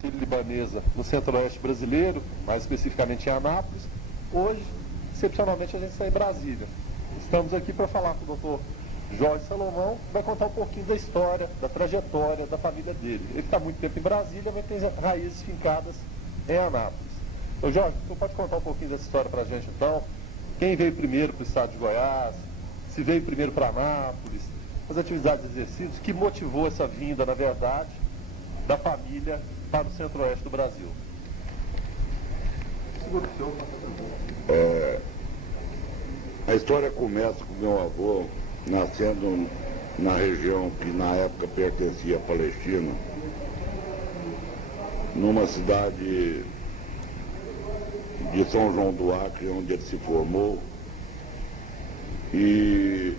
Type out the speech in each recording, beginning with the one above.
sírio-libanesa no centro-oeste brasileiro, mais especificamente em Anápolis. Hoje, excepcionalmente, a gente está em Brasília. Estamos aqui para falar com o doutor Jorge Salomão, que vai contar um pouquinho da história, da trajetória da família dele. Ele está há muito tempo em Brasília, mas tem raízes fincadas em Anápolis. Então, Jorge, você pode contar um pouquinho dessa história para a gente, então? Quem veio primeiro para o estado de Goiás? Se veio primeiro para Anápolis? As atividades e exercícios, que motivou essa vinda, na verdade, da família para o centro-oeste do Brasil? A história começa com meu avô nascendo na região que na época pertencia à Palestina, numa cidade de São João do Acre, onde ele se formou. E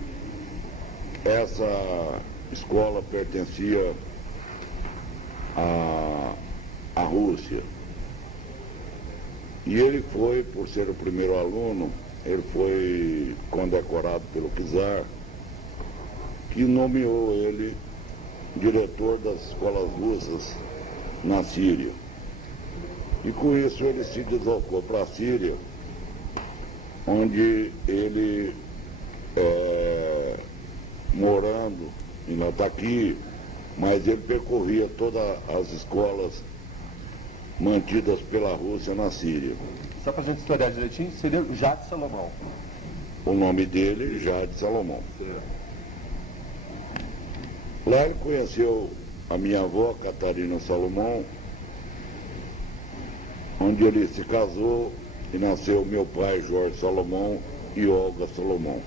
essa escola pertencia à Rússia. E ele foi, por ser o primeiro aluno, ele foi condecorado pelo czar, que nomeou ele diretor das escolas russas na Síria. E com isso ele se deslocou para a Síria, onde ele, morando em Lataqui, mas ele percorria todas as escolas mantidas pela Rússia na Síria. Só para a gente historiar direitinho, seria Jade Salomão. O nome dele, Jade Salomão. Lá ele conheceu a minha avó, Catarina Salomão, onde ele se casou e nasceu meu pai, Jorge Salomão, e Olga Salomão.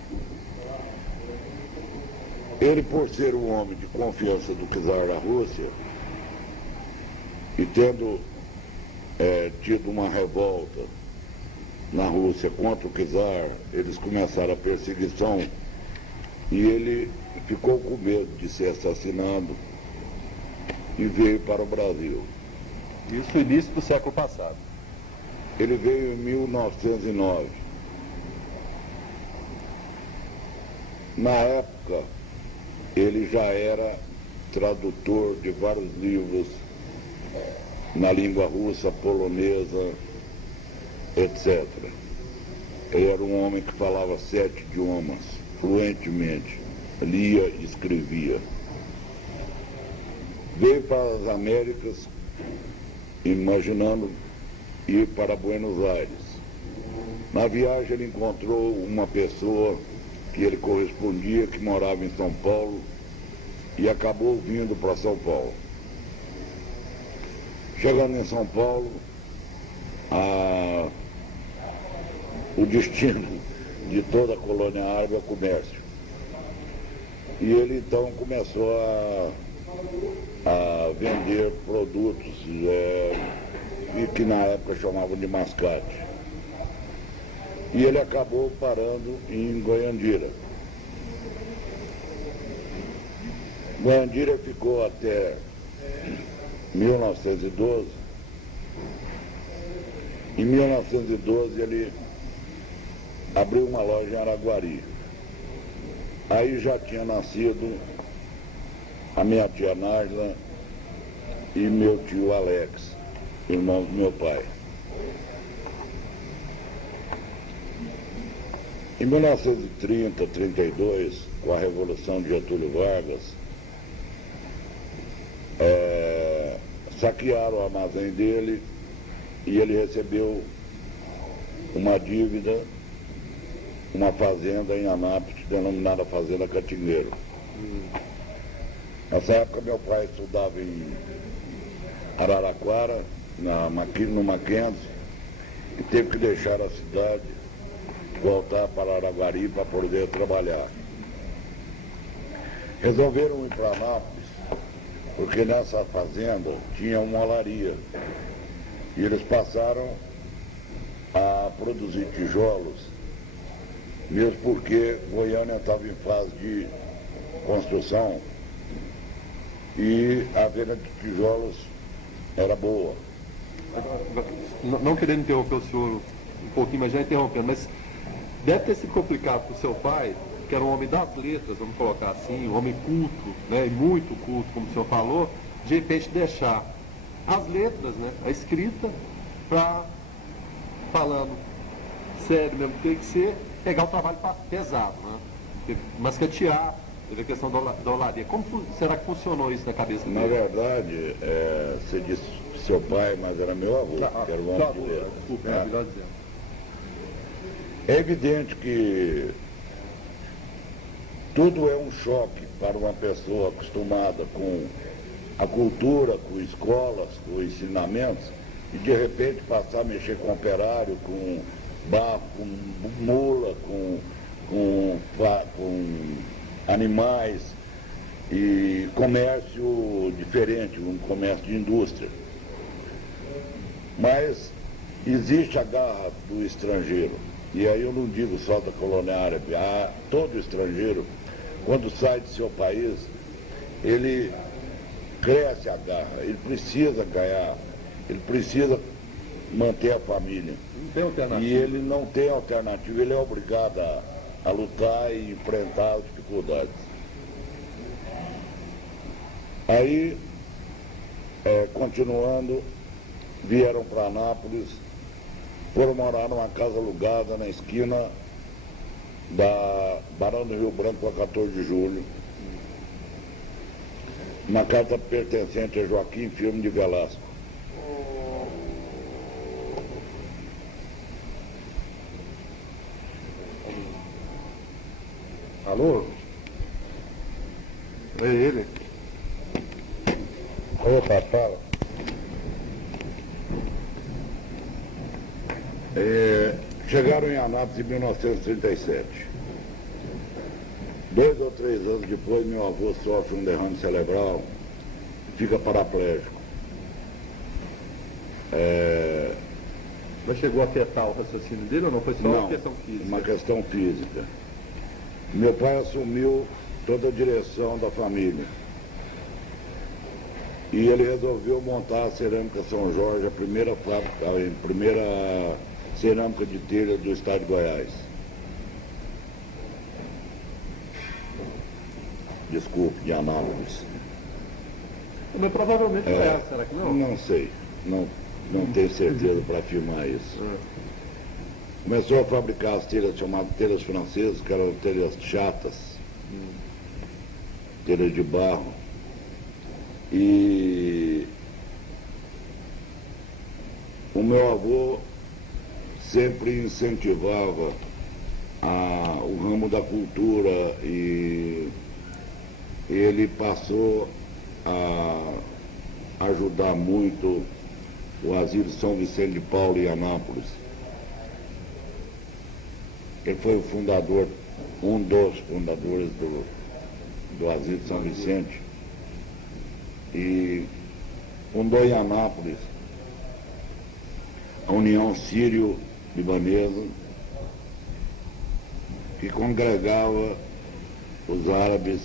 Ele, por ser um homem de confiança do czar da Rússia, e tendo tido uma revolta na Rússia contra o czar, eles começaram a perseguição e ele ficou com medo de ser assassinado e veio para o Brasil. Isso início do século passado. Ele veio em 1909. Na época, ele já era tradutor de vários livros na língua russa, polonesa, etc. Ele era um homem que falava 7 idiomas fluentemente, lia e escrevia. Veio para as Américas imaginando ir para Buenos Aires. Na viagem ele encontrou uma pessoa que ele correspondia, que morava em São Paulo, e acabou vindo para São Paulo. Chegando em São Paulo, o destino de toda a colônia árabe é o comércio. E ele então começou a vender produtos que na época chamavam de mascate. E ele acabou parando em Goiandira. Goiandira ficou até 1912. Em 1912 ele abriu uma loja em Araguari. Aí já tinha nascido a minha tia Nájila e meu tio Alex, irmão do meu pai. Em 1930, 32, com a Revolução de Getúlio Vargas, saquearam o armazém dele e ele recebeu uma dívida, uma fazenda em Anápolis, denominada Fazenda Catingueiro. Nessa época meu pai estudava em Araraquara, no Mackenzie, e teve que deixar a cidade, voltar para Araguari para poder trabalhar. Resolveram ir para Anápolis, porque nessa fazenda tinha uma olaria. E eles passaram a produzir tijolos, mesmo porque Goiânia estava em fase de construção e a venda de tijolos era boa. Não querendo interromper o senhor um pouquinho, mas já interrompendo, mas deve ter sido complicado para o seu pai, que era um homem das letras, vamos colocar assim, um homem culto, né, muito culto, como o senhor falou, de repente deixar as letras, né, a escrita, para, falando sério mesmo, tem que ser, pegar o trabalho pesado, né? Mascatear, teve a questão da olaria. Como será que funcionou isso na cabeça dele? Na verdade, você disse seu pai, mas era meu avô, que era o homem de Deus. Desculpa, é melhor dizer. É evidente que tudo é um choque para uma pessoa acostumada com a cultura, com escolas, com ensinamentos, e de repente passar a mexer com operário, com barco, com mula, com animais, e comércio diferente, um comércio de indústria. Mas existe a garra do estrangeiro, e aí eu não digo só da colônia árabe, todo estrangeiro, quando sai de seu país, ele cresce a garra, ele precisa ganhar, ele precisa manter a família. Não tem alternativa. E ele não tem alternativa, ele é obrigado a lutar e enfrentar as dificuldades. Aí, continuando, vieram para Anápolis, foram morar numa casa alugada na esquina da Barão do Rio Branco, a 14 de julho. Uma casa pertencente a Joaquim Firmo de Velasco. Alô? É ele? Opa, fala. Chegaram em Anápolis em 1937. 2 ou 3 anos depois, meu avô sofre um derrame cerebral e fica paraplégico. Mas chegou a afetar o raciocínio dele ou não? Foi só uma questão física? Uma questão física. Meu pai assumiu toda a direção da família. E ele resolveu montar a Cerâmica São Jorge, a primeira fábrica, a primeira cerâmica de telha do estado de Goiás. Desculpe, de Anápolis. Mas provavelmente foi essa, será que não? Não sei, não tenho certeza para afirmar isso. Começou a fabricar as telhas chamadas telhas francesas, que eram telhas chatas, telhas de barro. E o meu avô sempre incentivava o ramo da cultura e ele passou a ajudar muito o Asilo São Vicente de Paulo em Anápolis. Ele foi o fundador, um dos fundadores do Asilo São Vicente, e fundou em Anápolis a União Sírio-Libanesa, que congregava os árabes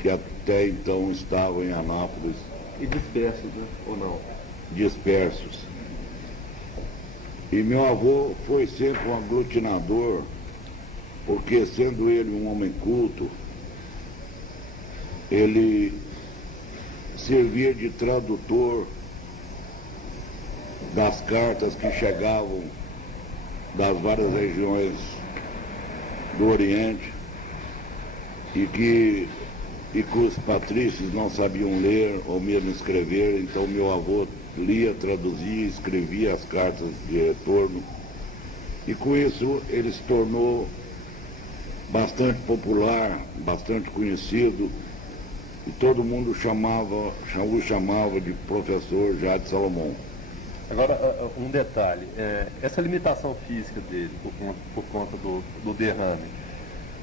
que até então estavam em Anápolis. E dispersos, né? Ou não? Dispersos. E meu avô foi sempre um aglutinador, porque sendo ele um homem culto, ele servia de tradutor das cartas que chegavam das várias regiões do Oriente e que os patrícios não sabiam ler ou mesmo escrever, então meu avô lia, traduzia, escrevia as cartas de retorno, e com isso ele se tornou bastante popular, bastante conhecido, e todo mundo o chamava de professor Jade Salomão. Agora, um detalhe, essa limitação física dele, por conta do derrame,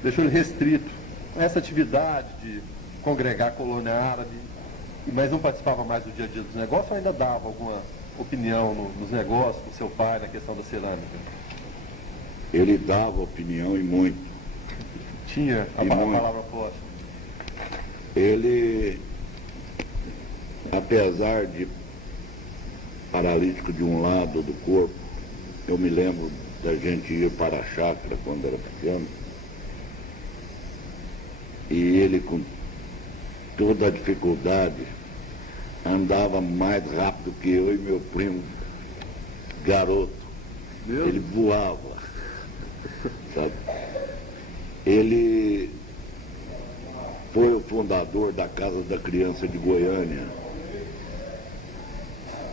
deixou ele restrito a essa atividade de congregar a colônia árabe, mas não participava mais do dia a dia dos negócios, ou ainda dava alguma opinião nos negócios, com seu pai, na questão da cerâmica? Ele dava opinião e muito. Tinha a palavra forte. Ele, apesar de paralítico de um lado do corpo, eu me lembro da gente ir para a chácara quando era pequeno, e ele com toda a dificuldade andava mais rápido que eu e meu primo garoto. Ele voava, sabe? Ele foi o fundador da Casa da Criança de Goiânia,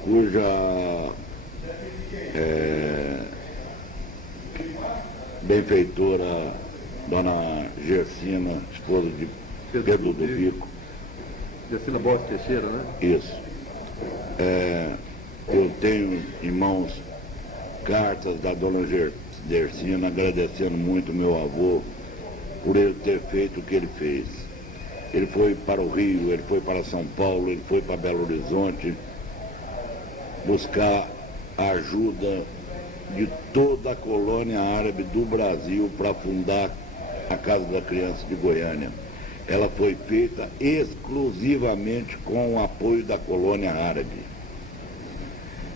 cuja benfeitora, dona Gersina, esposa de Pedro do Bico. Gersina Borges Teixeira, né? Isso. Eu tenho, irmãos, cartas da dona Gersina agradecendo muito meu avô por ele ter feito o que ele fez. Ele foi para o Rio, ele foi para São Paulo, ele foi para Belo Horizonte buscar a ajuda de toda a colônia árabe do Brasil para fundar a Casa da Criança de Goiânia. Ela foi feita exclusivamente com o apoio da colônia árabe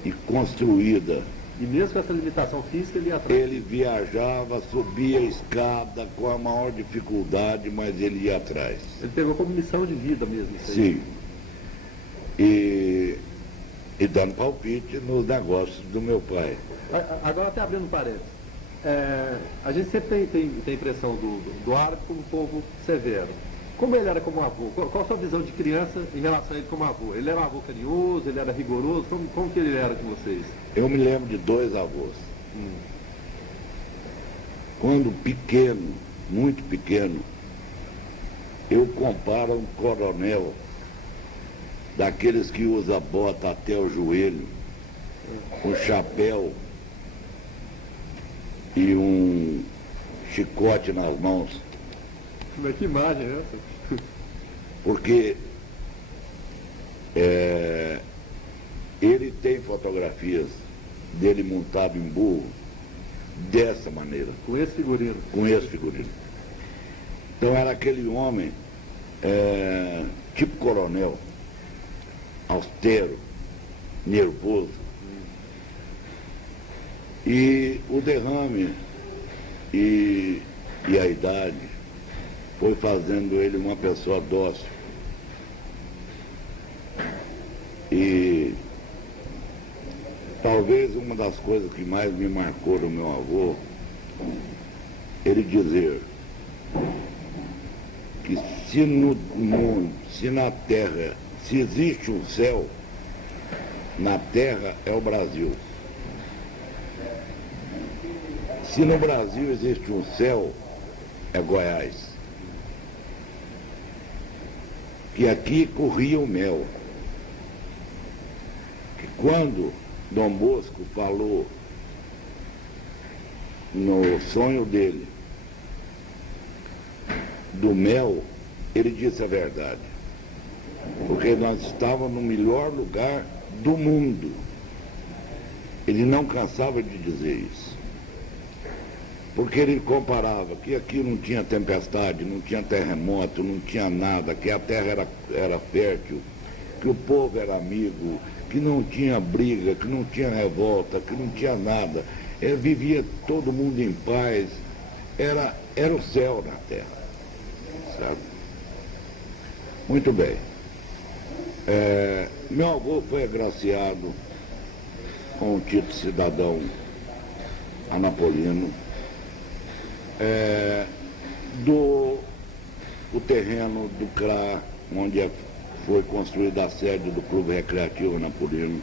e construída. E mesmo com essa limitação física, ele ia atrás? Ele viajava, subia a escada com a maior dificuldade, mas ele ia atrás. Ele pegou como missão de vida mesmo isso aí. Sim. E dando palpite nos negócios do meu pai. Agora, até abrindo parênteses, a gente sempre tem a impressão do árabe como um povo severo. Como ele era como avô? Qual a sua visão de criança em relação a ele como avô? Ele era um avô carinhoso, ele era rigoroso? Como que ele era com vocês? Eu me lembro de 2 avós. Quando pequeno, muito pequeno, eu comparo um coronel daqueles que usa bota até o joelho, um chapéu e um chicote nas mãos. Mas que imagem é essa? Porque ele tem fotografias dele montado em burro dessa maneira. Com esse figurino? Com esse figurino. Então era aquele homem, tipo coronel, austero, nervoso. E o derrame e a idade foi fazendo ele uma pessoa dócil. E talvez uma das coisas que mais me marcou do meu avô, ele dizer que se no mundo, se na terra, se existe um céu, na terra é o Brasil. Se no Brasil existe um céu, é Goiás. Que aqui corria o mel. Que quando Dom Bosco falou no sonho dele do mel, ele disse a verdade. Porque nós estávamos no melhor lugar do mundo. Ele não cansava de dizer isso. Porque ele comparava que aqui não tinha tempestade, não tinha terremoto, não tinha nada, que a terra era fértil, que o povo era amigo, que não tinha briga, que não tinha revolta, que não tinha nada. Ele vivia todo mundo em paz, era o céu na terra, sabe? Muito bem. Meu avô foi agraciado com o título de cidadão anapolino. O terreno do CRA, onde foi construída a sede do Clube Recreativo Anapolino,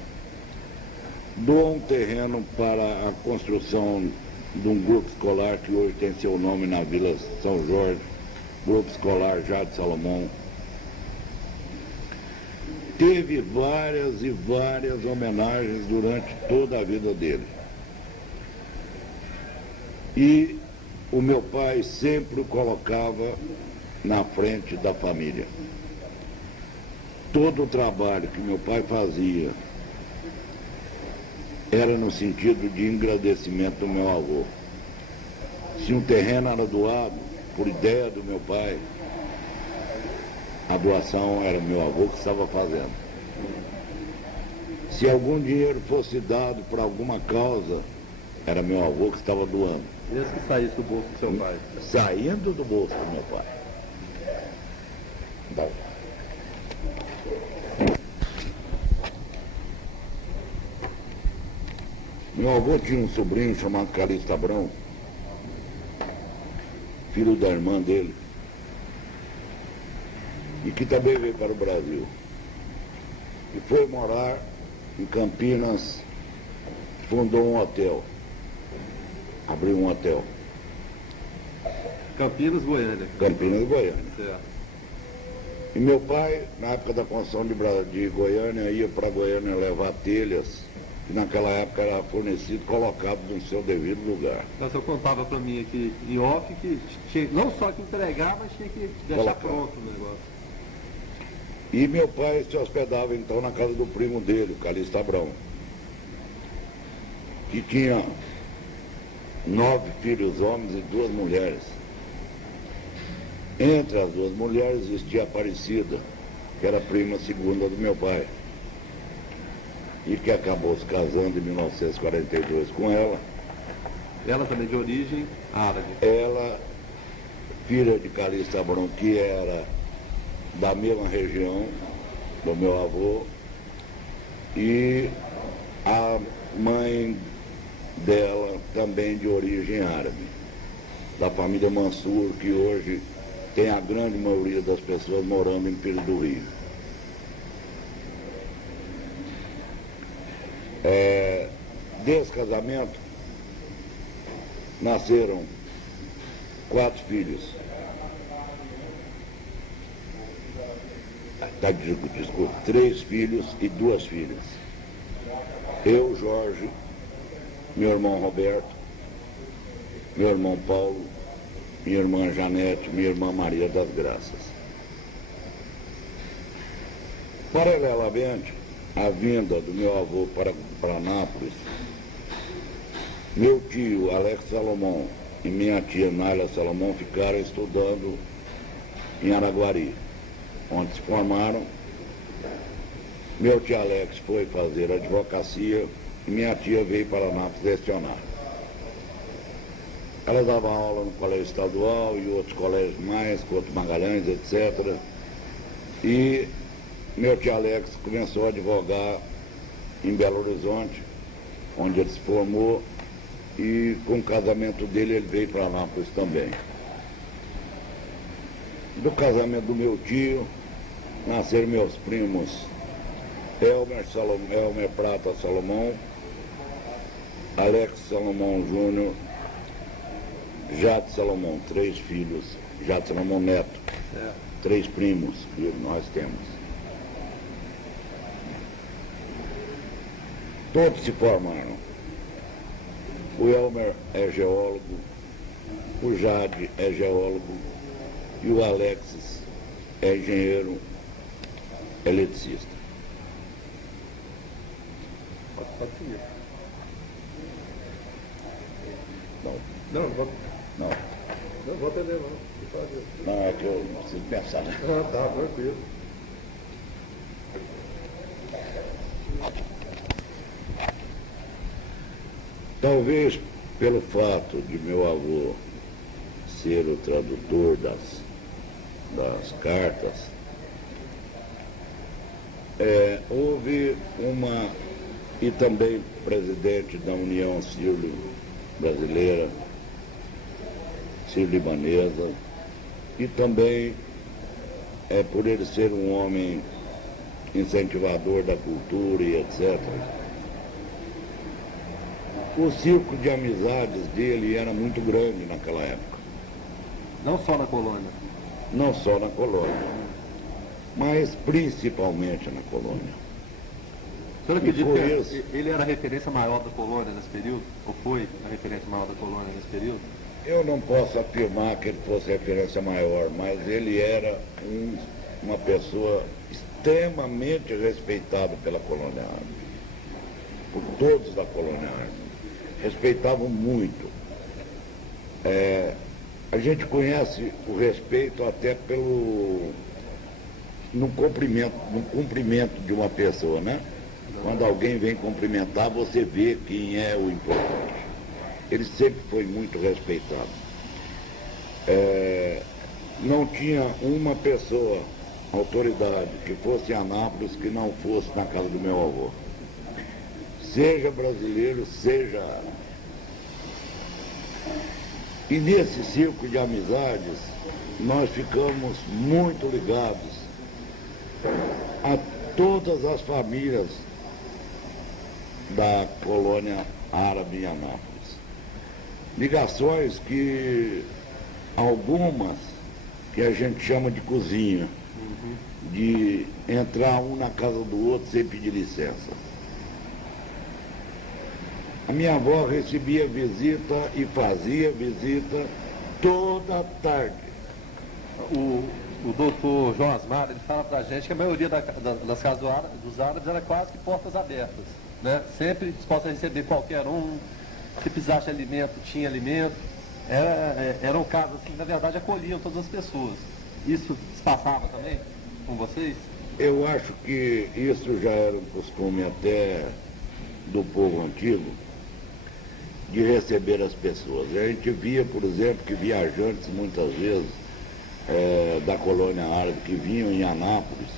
doou um terreno para a construção de um grupo escolar que hoje tem seu nome na Vila São Jorge, Grupo Escolar Jade Salomão. Teve várias e várias homenagens durante toda a vida dele. E o meu pai sempre o colocava na frente da família. Todo o trabalho que meu pai fazia era no sentido de engrandecimento do meu avô. Se um terreno era doado, por ideia do meu pai, a doação era meu avô que estava fazendo. Se algum dinheiro fosse dado para alguma causa, era meu avô que estava doando. Mesmo que saísse do bolso do seu pai? Saindo do bolso do meu pai. Bom. Meu avô tinha um sobrinho chamado Calixto Abrão, filho da irmã dele, e que também veio para o Brasil. E foi morar em Campinas, fundou um hotel, abriu um hotel. Campinas, Goiânia. Campinas, Goiânia. Certo. E meu pai, na época da construção de Goiânia, ia para Goiânia levar telhas, que naquela época era fornecido, colocado no seu devido lugar. Então, o senhor contava para mim aqui em off que tinha não só que entregar, mas tinha que deixar pronto o negócio. E meu pai se hospedava então na casa do primo dele, o Calixto Abrão, que tinha 9 filhos homens e 2 mulheres. Entre as 2 mulheres existia a Aparecida, que era prima segunda do meu pai, e que acabou se casando em 1942 com ela. Ela também de origem árabe. Ela, filha de Calixto Abrão, que era da mesma região do meu avô, e a mãe dela também de origem árabe, da família Mansur, que hoje tem a grande maioria das pessoas morando em Pires do Rio. Desse casamento nasceram 4 filhos. Desculpa, 3 filhos e 2 filhas. Eu, Jorge, meu irmão Roberto, meu irmão Paulo, minha irmã Janete, minha irmã Maria das Graças. Paralelamente à vinda do meu avô para Nápoles, meu tio Alex Salomão e minha tia Nália Salomão ficaram estudando em Araguari, onde se formaram. Meu tio Alex foi fazer advocacia e minha tia veio para Nápoles lecionar. Ela dava aula no colégio estadual e outros colégios mais, Couto Magalhães, etc. E meu tio Alex começou a advogar em Belo Horizonte, onde ele se formou, e com o casamento dele ele veio para Nápoles também. Do casamento do meu tio, nasceram meus primos Elmer Prata Salomão, Alex Salomão Júnior, Jade Salomão, 3 filhos, Jade Salomão Neto, 3 primos que nós temos. Todos se formaram. O Elmer é geólogo, o Jade é geólogo e o Alexis é engenheiro eletricista. Pode seguir. Não. Não vou. Não. Não vou atender, não. Não, é que eu preciso pensar, né? Ah, tá, tranquilo. Talvez pelo fato de meu avô ser o tradutor das cartas, houve uma, e também presidente da União Sírio-Brasileira, Sírio-Libanesa, e também por ele ser um homem incentivador da cultura e etc. O círculo de amizades dele era muito grande naquela época. Não só na colônia. Não só na colônia, mas principalmente na colônia. O senhor acredita que ele era a referência maior da colônia nesse período? Ou foi a referência maior da colônia nesse período? Eu não posso afirmar que ele fosse referência maior, mas ele era uma pessoa extremamente respeitada pela colônia árabe, por todos da colônia árabe. Respeitavam muito. A gente conhece o respeito até no cumprimento de uma pessoa, né? Quando alguém vem cumprimentar, você vê quem é o importante. Ele sempre foi muito respeitado. Não tinha uma pessoa, autoridade, que fosse em Anápolis que não fosse na casa do meu avô. seja brasileiro, seja árabe. E nesse círculo de amizades, nós ficamos muito ligados a todas as famílias da colônia árabe em Anápolis. Ligações que algumas que a gente chama de cozinha, de entrar um na casa do outro sem pedir licença. A minha avó recebia visita e fazia visita toda tarde. O doutor João Asmar, ele fala pra gente que a maioria das casas dos árabes era quase que portas abertas, né? Sempre disposta a receber qualquer um, se precisasse de alimento, tinha alimento. Eram casas assim, na verdade, acolhiam todas as pessoas. Isso se passava também com vocês? Eu acho que isso já era um costume até do povo antigo, de receber as pessoas. A gente via, por exemplo, que viajantes muitas vezes da colônia árabe que vinham em Anápolis,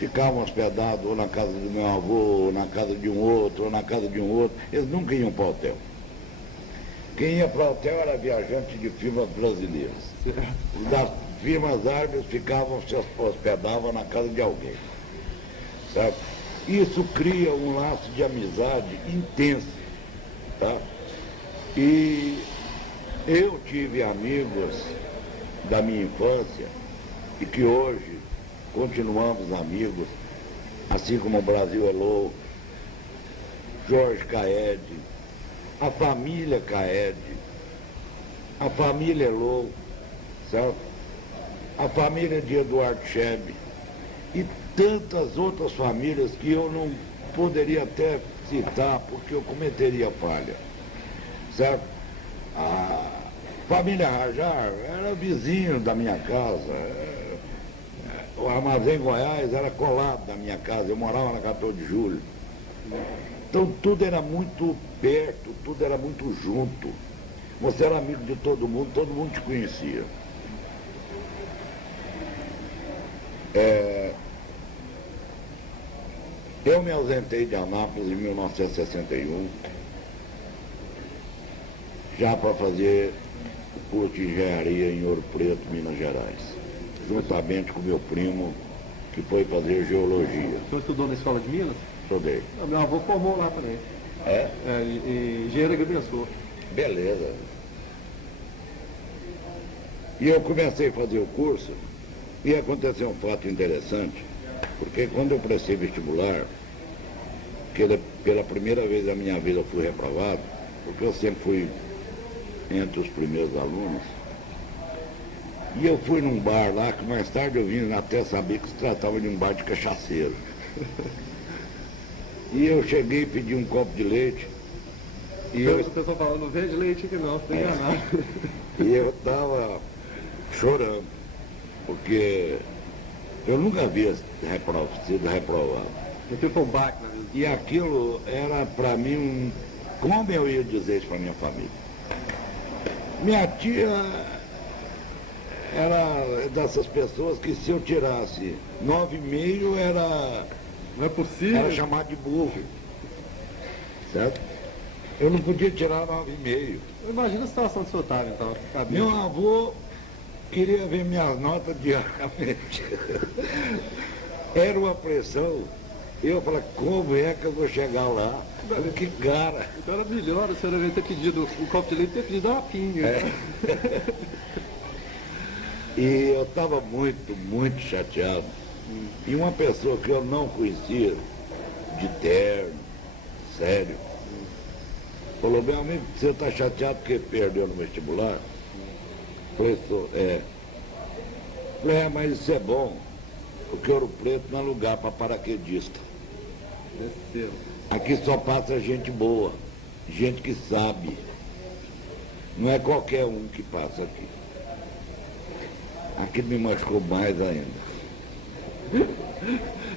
ficavam hospedados ou na casa do meu avô, ou na casa de um outro, ou na casa de um outro. Eles nunca iam para o hotel. Quem ia para o hotel era viajante de firmas brasileiras. Os das firmas árabes se hospedavam na casa de alguém. Sabe? Isso cria um laço de amizade intenso. Tá? E eu tive amigos da minha infância e que hoje continuamos amigos, assim como o Brasil é louco, Jorge Caed, a família Caed, a família Elô, certo? A família de Eduardo Chebe e tantas outras famílias que eu não poderia até citar porque eu cometeria falha, certo? A família Rajar era vizinho da minha casa, o Armazém Goiás era colado da minha casa, eu morava na 14 de Julho. Então tudo era muito perto, tudo era muito junto. Você era amigo de todo mundo te conhecia. Eu me ausentei de Anápolis em 1961, já para fazer o curso de engenharia em Ouro Preto, Minas Gerais, juntamente com meu primo, que foi fazer geologia. O senhor estudou na escola de Minas? Estudei. Meu avô formou lá também. Em engenheiro agrimensor. Beleza. E eu comecei a fazer o curso e aconteceu um fato interessante, porque quando eu prestei vestibular, que pela primeira vez na minha vida eu fui reprovado, porque eu sempre fui entre os primeiros alunos, e eu fui num bar lá, que mais tarde eu vim até saber que se tratava de um bar de cachaceiro. E eu cheguei e pedi um copo de leite. E O pessoal falando, não vende leite aqui não, você está enganado. E eu estava chorando, porque eu nunca havia sido reprovado. Eu fui um baque na vida. E aquilo era para mim como eu ia dizer isso para minha família? Minha tia era dessas pessoas que se eu tirasse 9,5 Não é possível. era chamado de burro. Certo? Eu não podia tirar 9,5. Imagina a situação do seu Otávio, então. Meu avô queria ver minhas notas diariamente. Era uma pressão. Eu falei, como é que eu vou chegar lá? Que cara. Então era melhor a senhora ter pedido um copo de leite e ter pedido uma pinga. E eu estava muito, muito chateado. E uma pessoa que eu não conhecia, de terno, sério, falou, meu amigo, você está chateado porque perdeu no vestibular? Falei, Falei, mas isso é bom, porque Ouro Preto não é lugar para paraquedista. Aqui só passa gente boa, gente que sabe. Não é qualquer um que passa aqui. Aquilo me machucou mais ainda.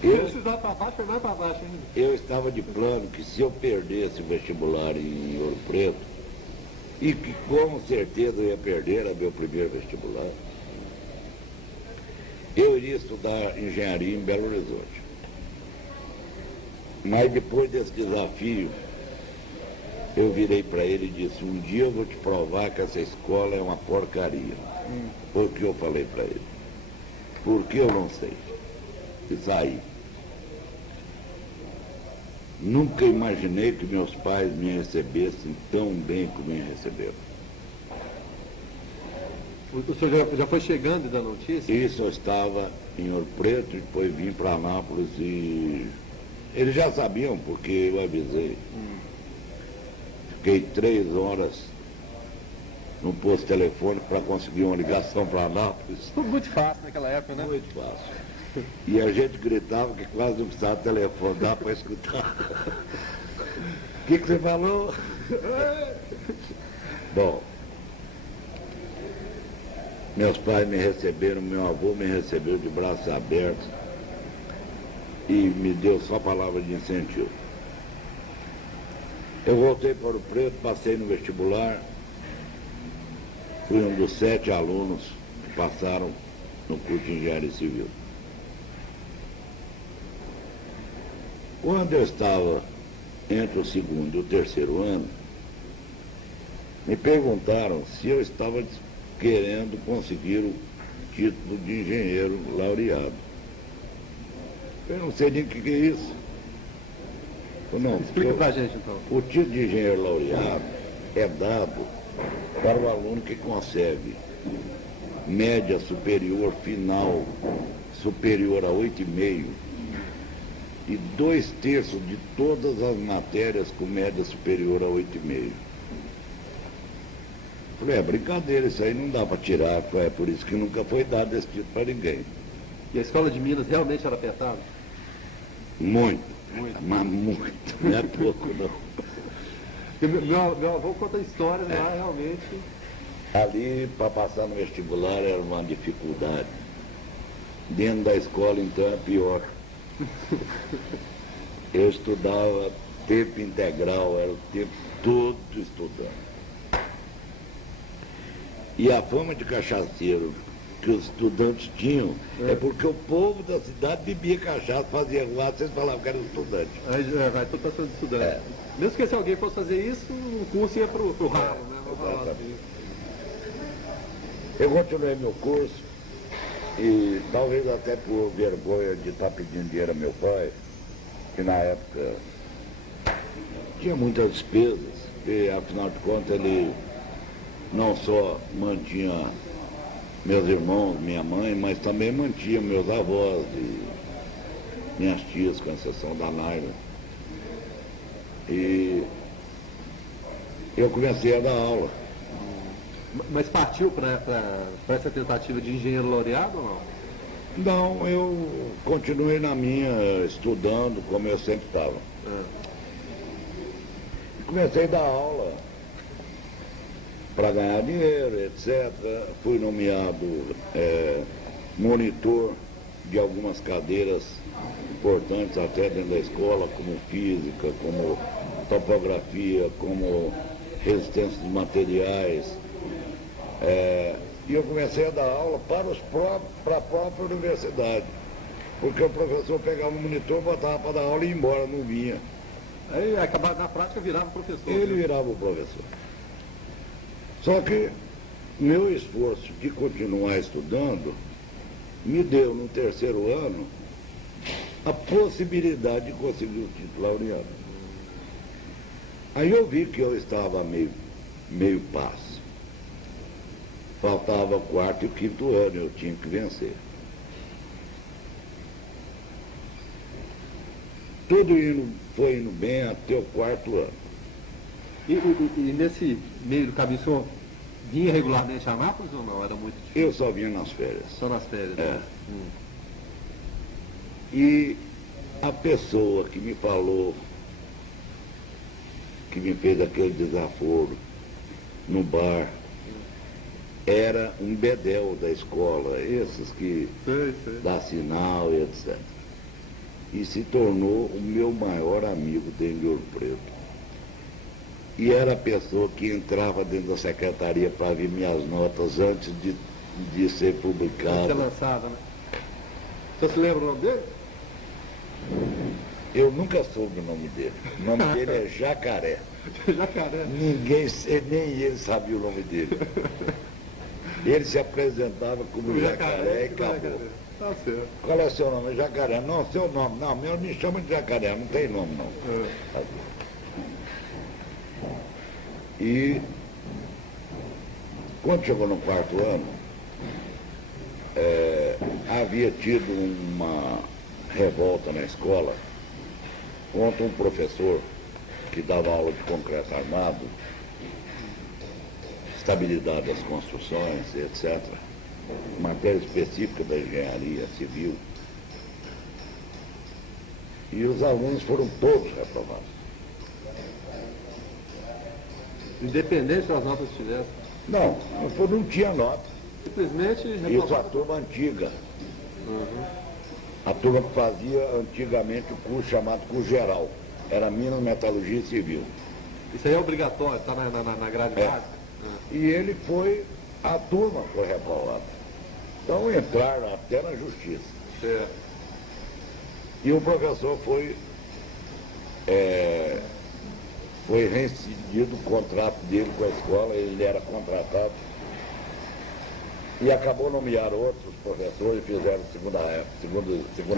Eu estava de plano que se eu perdesse o vestibular em Ouro Preto, e que com certeza eu ia perder, era meu primeiro vestibular, eu iria estudar engenharia em Belo Horizonte. Mas depois desse desafio, eu virei para ele e disse, um dia eu vou te provar que essa escola é uma porcaria. Foi o que eu falei para ele. Por que eu não sei? E saí. Nunca imaginei que meus pais me recebessem tão bem como me receberam. O senhor já foi chegando e dando notícia? Isso, eu estava em Ouro Preto, depois vim para Anápolis e eles já sabiam porque eu avisei. Fiquei 3 horas no posto telefônico para conseguir uma ligação para Anápolis. Tudo muito fácil naquela época, né? Muito fácil. E a gente gritava que quase não precisava telefonar para escutar. O que você falou? Bom, meus pais me receberam, meu avô me recebeu de braços abertos e me deu só palavra de incentivo. Eu voltei para Ouro Preto, passei no vestibular, fui um dos 7 alunos que passaram no curso de Engenharia Civil. Quando eu estava entre o 2º e o 3º ano, me perguntaram se eu estava querendo conseguir o título de engenheiro laureado. Eu não sei nem o que é isso. Não, explica para a gente então. O título de engenheiro laureado é dado para o aluno que consegue média superior final superior a 8,5 e 2/3 de todas as matérias com média superior a 8,5. Falei, é brincadeira, isso aí não dá para tirar, é por isso que nunca foi dado esse título para ninguém. E a escola de Minas realmente era apertada? Muito, mas muito, não é pouco não. Meu avô conta histórias lá, realmente. Ali, para passar no vestibular, era uma dificuldade. Dentro da escola, então, é pior. Eu estudava tempo integral, era o tempo todo estudando. E a fama de cachaceiro que os estudantes tinham é porque o povo da cidade bebia cachaça, fazia ruada, vocês falavam que eram estudantes. Vai toda pessoa de estudante. É. Mesmo que se alguém fosse fazer isso, o curso ia pro ralo, né? Exatamente. Eu continuei meu curso e talvez até por vergonha de estar pedindo dinheiro a meu pai, que na época tinha muitas despesas, e afinal de contas ele não só mantinha meus irmãos, minha mãe, mas também mantinha meus avós e minhas tias, com exceção da Naila. E eu comecei a dar aula. Mas partiu para essa tentativa de engenheiro laureado ou não? Não, eu continuei na minha, estudando como eu sempre estava. Comecei a dar aula para ganhar dinheiro, etc. Fui nomeado monitor de algumas cadeiras importantes até dentro da escola, como física, como topografia, como resistência dos materiais. E eu comecei a dar aula para a própria universidade, porque o professor pegava o monitor, botava para dar aula e ia embora, não vinha. Aí na prática virava professor. Ele virava o professor. Só que meu esforço de continuar estudando me deu no 3º ano a possibilidade de conseguir o título laureado. Aí eu vi que eu estava meio passo. Faltava o 4º e o 5º ano, eu tinha que vencer. Tudo foi indo bem até o 4º ano. E nesse meio do caminho, o senhor vinha regularmente a Anápolis ou não? Era muito difícil? Eu só vinha nas férias. Só nas férias, né? E a pessoa que me falou, que me fez aquele desaforo no bar, era um bedel da escola, esses que dá sinal e etc. E se tornou o meu maior amigo dentro de Ouro Preto. E era a pessoa que entrava dentro da secretaria para ver minhas notas antes de ser publicada. Ser lançada, né? Você se lembra o nome dele? Eu nunca soube o nome dele. O nome dele é Jacaré. Jacaré. Ninguém, nem ele sabia o nome dele. Ele se apresentava como Jacaré e acabou. Tá certo. Qual é o seu nome? Jacaré. Não, seu nome. Não, meu me chama de Jacaré, não tem nome não. E quando chegou no quarto ano, havia tido uma revolta na escola contra um professor que dava aula de concreto armado, estabilidade das construções, etc. Matéria específica da engenharia civil. E os alunos foram todos reprovados. Independente das notas que tivessem. Não tinha nota. Simplesmente Isso a turma antiga. A turma que fazia antigamente o curso chamado curso geral. Era Minas, Metalurgia e Civil. Isso aí é obrigatório, está na grade básica? E ele foi, a turma foi reprovada. Então entraram até na justiça. Certo. E o professor foi reincidido o contrato dele com a escola, ele era contratado. E acabou nomear outros professores, fizeram segunda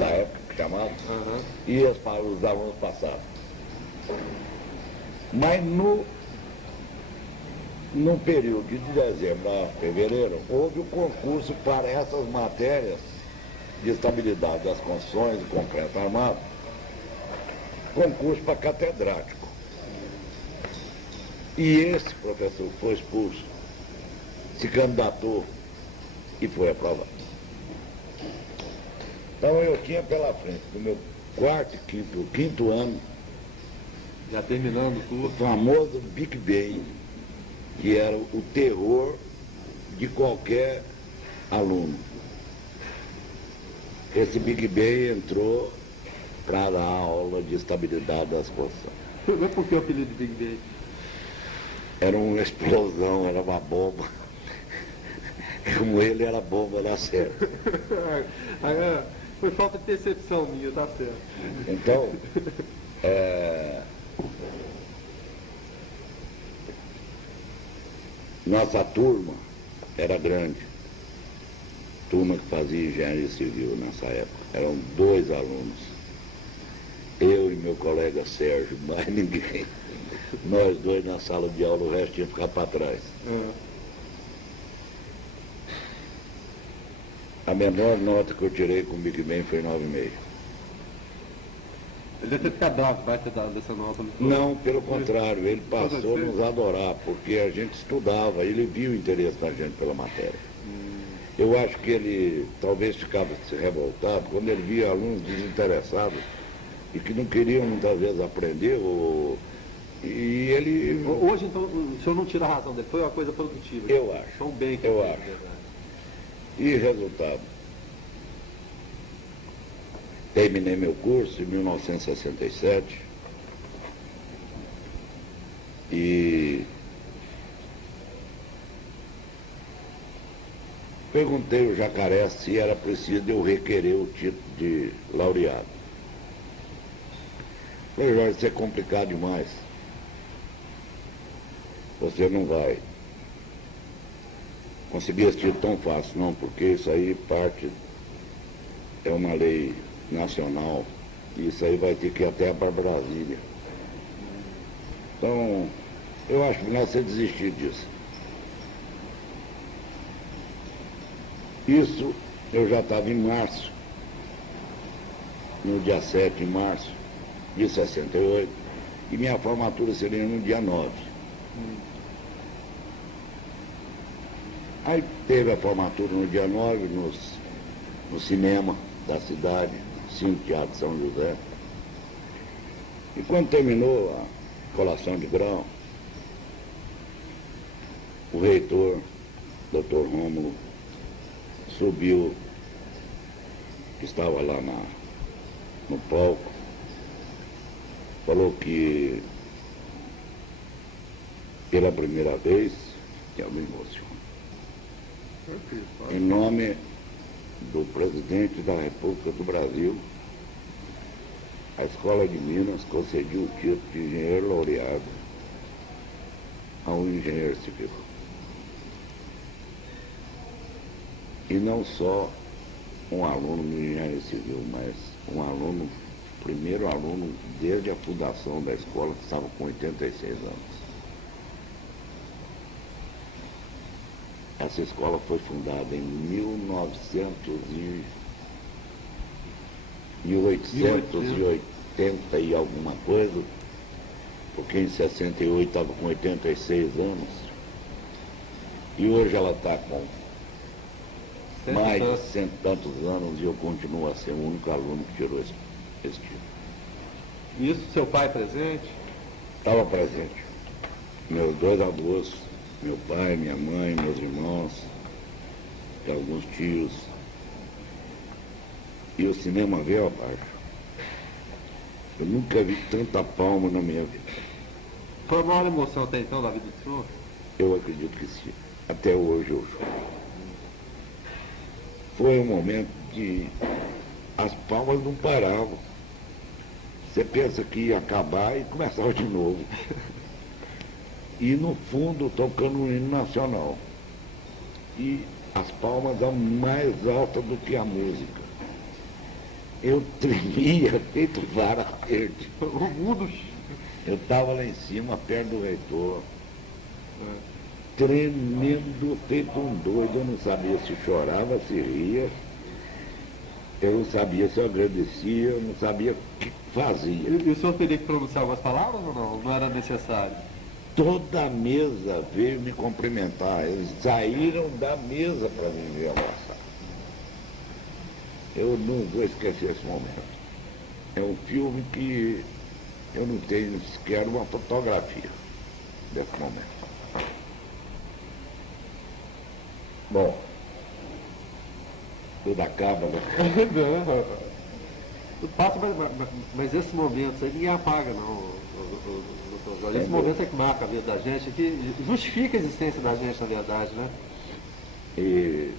época, que chamavam, e os alunos passaram. Mas no período de dezembro a fevereiro, houve o concurso para essas matérias de estabilidade das construções, de concreto armado, concurso para catedrático. E esse professor foi expulso, se candidatou e foi aprovado. Então eu tinha pela frente, no meu quinto ano, já terminando o o curso, famoso Big Bang, que era o terror de qualquer aluno. Esse Big Bang entrou para dar aula de estabilidade das construções. Mas por que o apelido de Big Bang? Era uma explosão, era uma bomba. Como ele era bomba da certo. Foi falta de percepção minha, tá certo. Então, nossa turma era grande. Turma que fazia engenharia civil nessa época. Eram 2 alunos. Eu e meu colega Sérgio, mais ninguém. Nós 2 na sala de aula, o resto tinha que ficar para trás. A menor nota que eu tirei com o Big Bang foi 9,5. Ele deve ter ficado bravo, vai ter dado essa nota. Não, pelo contrário, ele passou a nos adorar, porque a gente estudava, ele viu o interesse da gente pela matéria. Eu acho que ele talvez ficava revoltado quando ele via alunos desinteressados e que não queriam muitas vezes aprender, e ele... Hoje, então, o senhor não tira a razão dele, foi uma coisa produtiva. Eu acho. Foi um bem que eu fez, acho. Verdade. E resultado? Terminei meu curso em 1967 e perguntei ao Jacaré se era preciso eu requerer o título de laureado. Falei, Jorge, isso é complicado demais. Você não vai conseguir esse título tão fácil, não, porque isso aí é uma lei nacional, e isso aí vai ter que ir até para Brasília. Então, eu acho melhor você desistir disso. Isso eu já estava em março, no dia 7 de março de 68, e minha formatura seria no dia 9. Aí teve a formatura no dia 9, no cinema da cidade, Cine Teatro São José. E quando terminou a colação de grau, o reitor, Dr. Rômulo, subiu, que estava lá no palco, falou que pela primeira vez, que eu me emociono, em nome do presidente da República do Brasil, a Escola de Minas concediu o título de engenheiro laureado a um engenheiro civil. E não só um aluno do engenheiro civil, mas um aluno, primeiro aluno desde a fundação da escola, que estava com 86 anos. Essa escola foi fundada em 1880 e alguma coisa, porque em 68 estava com 86 anos, e hoje ela está com mais de 100 e tantos anos e eu continuo a ser o único aluno que tirou esse título. Isso, seu pai presente? Estava presente. Meus dois avós, meu pai, minha mãe, meus irmãos, e alguns tios. E o cinema veio abaixo. Eu nunca vi tanta palma na minha vida. Foi a maior emoção até então da vida do senhor? Eu acredito que sim. Até hoje eu choro. Foi um momento que as palmas não paravam. Você pensa que ia acabar e começava de novo. E no fundo tocando um hino nacional. E as palmas eram mais altas do que a música. Eu tremia feito vara verde. Eu estava lá em cima, perto do reitor, tremendo feito um doido. Eu não sabia se chorava, se ria. Eu não sabia se eu agradecia, eu não sabia o que fazia. E o senhor teria que pronunciar algumas palavras ou não? Não era necessário? Toda a mesa veio me cumprimentar. Eles saíram da mesa para me ver abraçar. Eu não vou esquecer esse momento. É um filme que eu não tenho sequer uma fotografia desse momento. Bom, tudo acaba, né? Passa, mas esses momentos aí ninguém apaga, não, doutor Jorge. Esse momento é que marca a vida da gente, que justifica a existência da gente, na verdade, né? E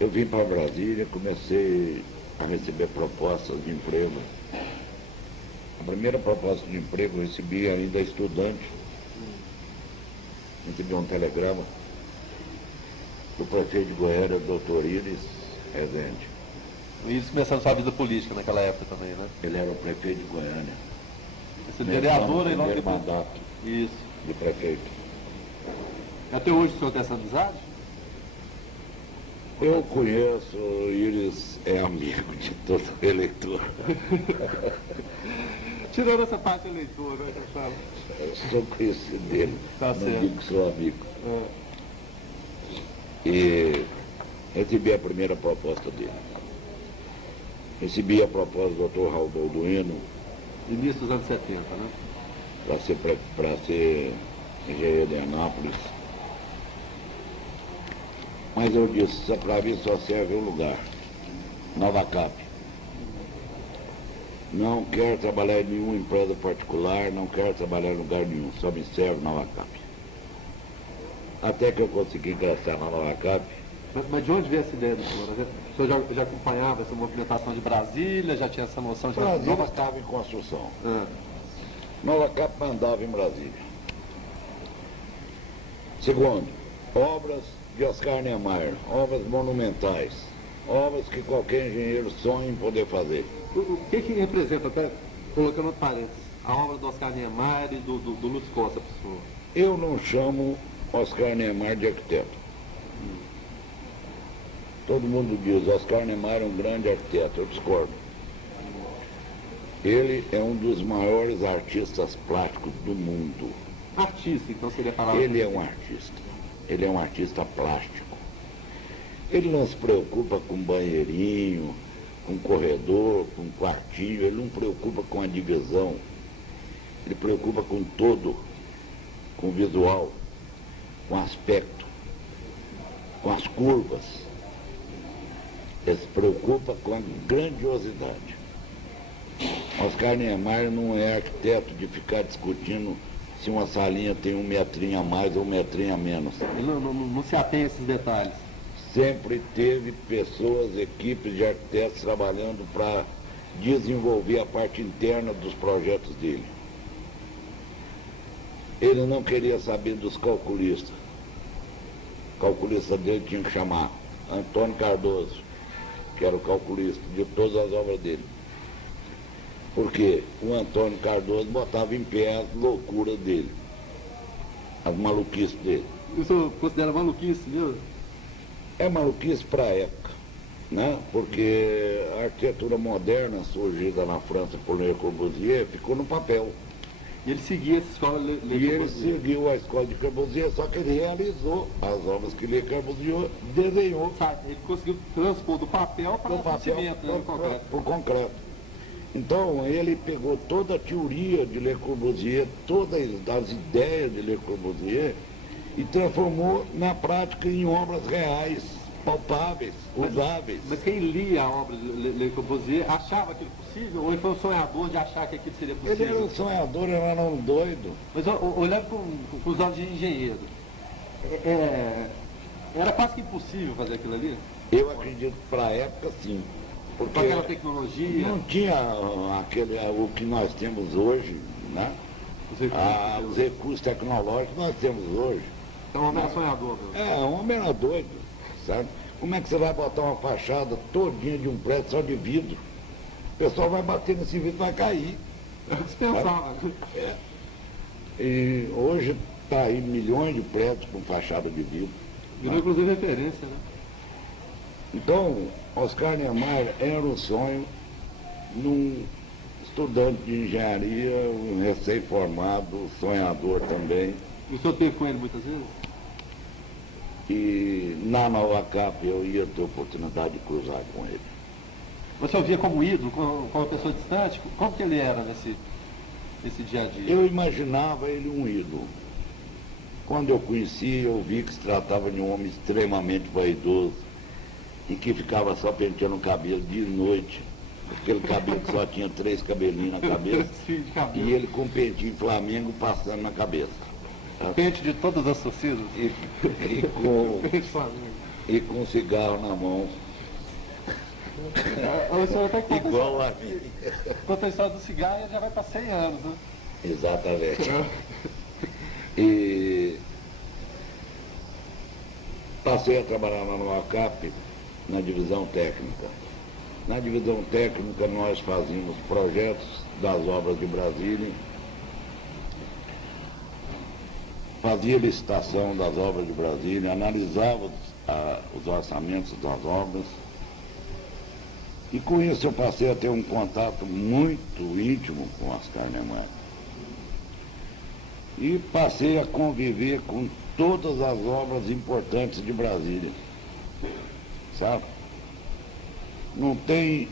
eu vim para Brasília, comecei a receber propostas de emprego. A primeira proposta de emprego eu recebi ainda estudante. Recebi um telegrama do prefeito de Goiânia, doutor Iris Rezende. Isso começando sua vida política naquela época também, né? Ele era o prefeito de Goiânia. Esse vereador aí logo depois. depois. Mandato Isso. de prefeito. Até hoje o senhor tem essa amizade? Eu conheço, o Iris é amigo de todo eleitor. Tirando essa parte eleitor, né, que eu falo. Eu sou conhecido dele, Tá não certo. digo que sou amigo. É. E recebi a primeira proposta dele. Recebi a proposta do Dr. Raul Balduino Início dos anos 70, né? para ser engenheiro de Anápolis. Mas eu disse, para mim só serve um lugar, Nova Cap. Não quero trabalhar em nenhuma empresa particular, não quero trabalhar em lugar nenhum, só me serve Nova Cap. Até que eu consegui ingressar na Nova Cap. Mas de onde veio essa ideia do senhor? O senhor já acompanhava essa movimentação de Brasília, já tinha essa noção de... Brasília estava em construção. Ah. Nova Cap mandava em Brasília. Segundo, obras de Oscar Niemeyer, obras monumentais, obras que qualquer engenheiro sonha em poder fazer. O que representa, até colocando parênteses, a obra do Oscar Niemeyer e do Lúcio Costa para o senhor? Eu não chamo Oscar Niemeyer de arquiteto. Todo mundo diz, Oscar Niemeyer é um grande arquiteto, eu discordo. Ele é um dos maiores artistas plásticos do mundo. Artista, então seria a palavra. Ele é um artista. Ele é um artista plástico. Ele não se preocupa com banheirinho, com corredor, com quartinho, ele não preocupa com a divisão. Ele preocupa com todo, com o visual, com o aspecto, com as curvas. Ele se preocupa com a grandiosidade. Oscar Niemeyer não é arquiteto de ficar discutindo se uma salinha tem um metrinho a mais ou um metrinho a menos. Ele não se atém a esses detalhes. sempre teve pessoas, equipes de arquitetos trabalhando para desenvolver a parte interna dos projetos dele. Ele não queria saber dos calculistas. O calculista dele tinha que chamar Antônio Cardoso, que era o calculista de todas as obras dele. Porque o Antônio Cardoso botava em pé as loucuras dele, as maluquices dele. O senhor considera maluquice mesmo? É maluquice para a época, né? Porque a arquitetura moderna surgida na França por Le Corbusier ficou no papel. E ele seguia essa escola Le E ele Corbusier. seguiu a escola de Corbusier, só que ele realizou as obras que Le Corbusier desenhou. Sabe, ele conseguiu transpor do papel para o cimento, né, no concreto. Para o concreto. Então, ele pegou toda a teoria de Le Corbusier, todas as ideias de Le Corbusier, e transformou na prática em obras reais, palpáveis, usáveis. Mas quem lia a obra de Le Corbusier achava aquilo possível? Ou ele foi um sonhador de achar que aquilo seria Ele possível? era um sonhador, ele era um doido. Mas olhando com os olhos de engenheiro, era quase que impossível fazer aquilo ali? Eu acredito que para a época, sim. Porque Com aquela tecnologia, não tinha o que nós temos hoje, né? Os recursos tecnológicos que nós temos hoje. Então o homem era sonhador, meu. O homem era doido, sabe? Como é que você vai botar uma fachada todinha de um prédio só de vidro? O pessoal vai bater nesse vidro e vai cair. Dispensava. E hoje está aí milhões de prédios com fachada de vidro. Virou inclusive referência, né? Então, Oscar Niemeyer era um sonho num estudante de engenharia, um recém-formado, sonhador também. E o senhor teve com ele muitas vezes? E na Nova Cap eu ia ter oportunidade de cruzar com ele. Você o via como ídolo, como uma pessoa distante? Como que ele era nesse dia a dia? Eu imaginava ele um ídolo. Quando eu conheci, eu vi que se tratava de um homem extremamente vaidoso e que ficava só penteando o cabelo de noite. Aquele cabelo que só tinha 3 cabelinhos na cabeça. E ele com pentinho Flamengo passando na cabeça. Pente de todas as torcidas? E com cigarro na mão. O senhor até que Igual a mim. conta a história do cigarro e já vai para 100 anos, né? Exatamente. E passei a trabalhar na Nova Cap, na divisão técnica. Na divisão técnica nós fazíamos projetos das obras de Brasília, fazia licitação das obras de Brasília, analisava os orçamentos das obras. E com isso eu passei a ter um contato muito íntimo com Oscar Niemeyer. E passei a conviver com todas as obras importantes de Brasília. Sabe? Não tem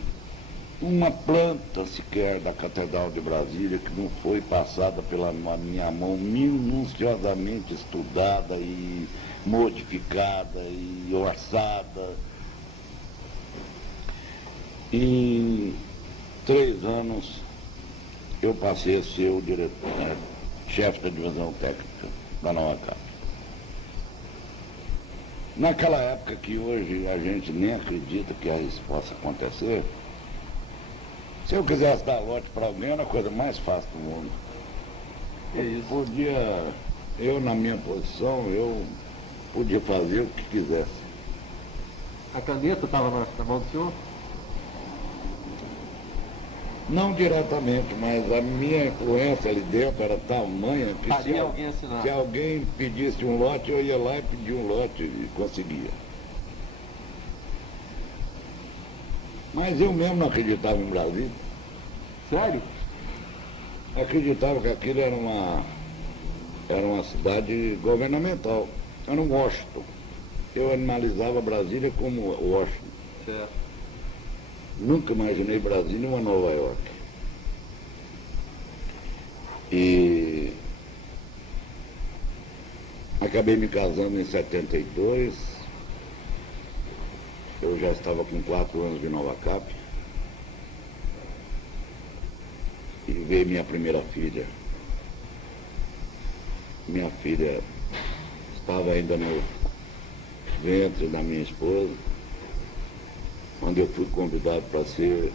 uma planta sequer da Catedral de Brasília que não foi passada pela minha mão, minuciosamente estudada e modificada e orçada. Em 3 anos eu passei a ser o diretor, chefe da divisão técnica da Nova Cap. Naquela época que hoje a gente nem acredita que isso possa acontecer, se eu quisesse dar lote para alguém, era a coisa mais fácil do mundo. Eu na minha posição, eu podia fazer o que quisesse. A caneta estava na mão do senhor? Não diretamente, mas a minha influência ali dentro era tamanha que se alguém pedisse um lote, eu ia lá e pedia um lote e conseguia. Mas eu mesmo não acreditava em Brasília. Sério? Acreditava que aquilo era uma cidade governamental, era um Washington. Eu analisava Brasília como Washington. Certo. Nunca imaginei Brasília uma Nova York. E acabei me casando em 72. Eu já estava com 4 anos de Nova Cap. E veio minha primeira filha. Minha filha estava ainda ventre da minha esposa, quando eu fui convidado para ser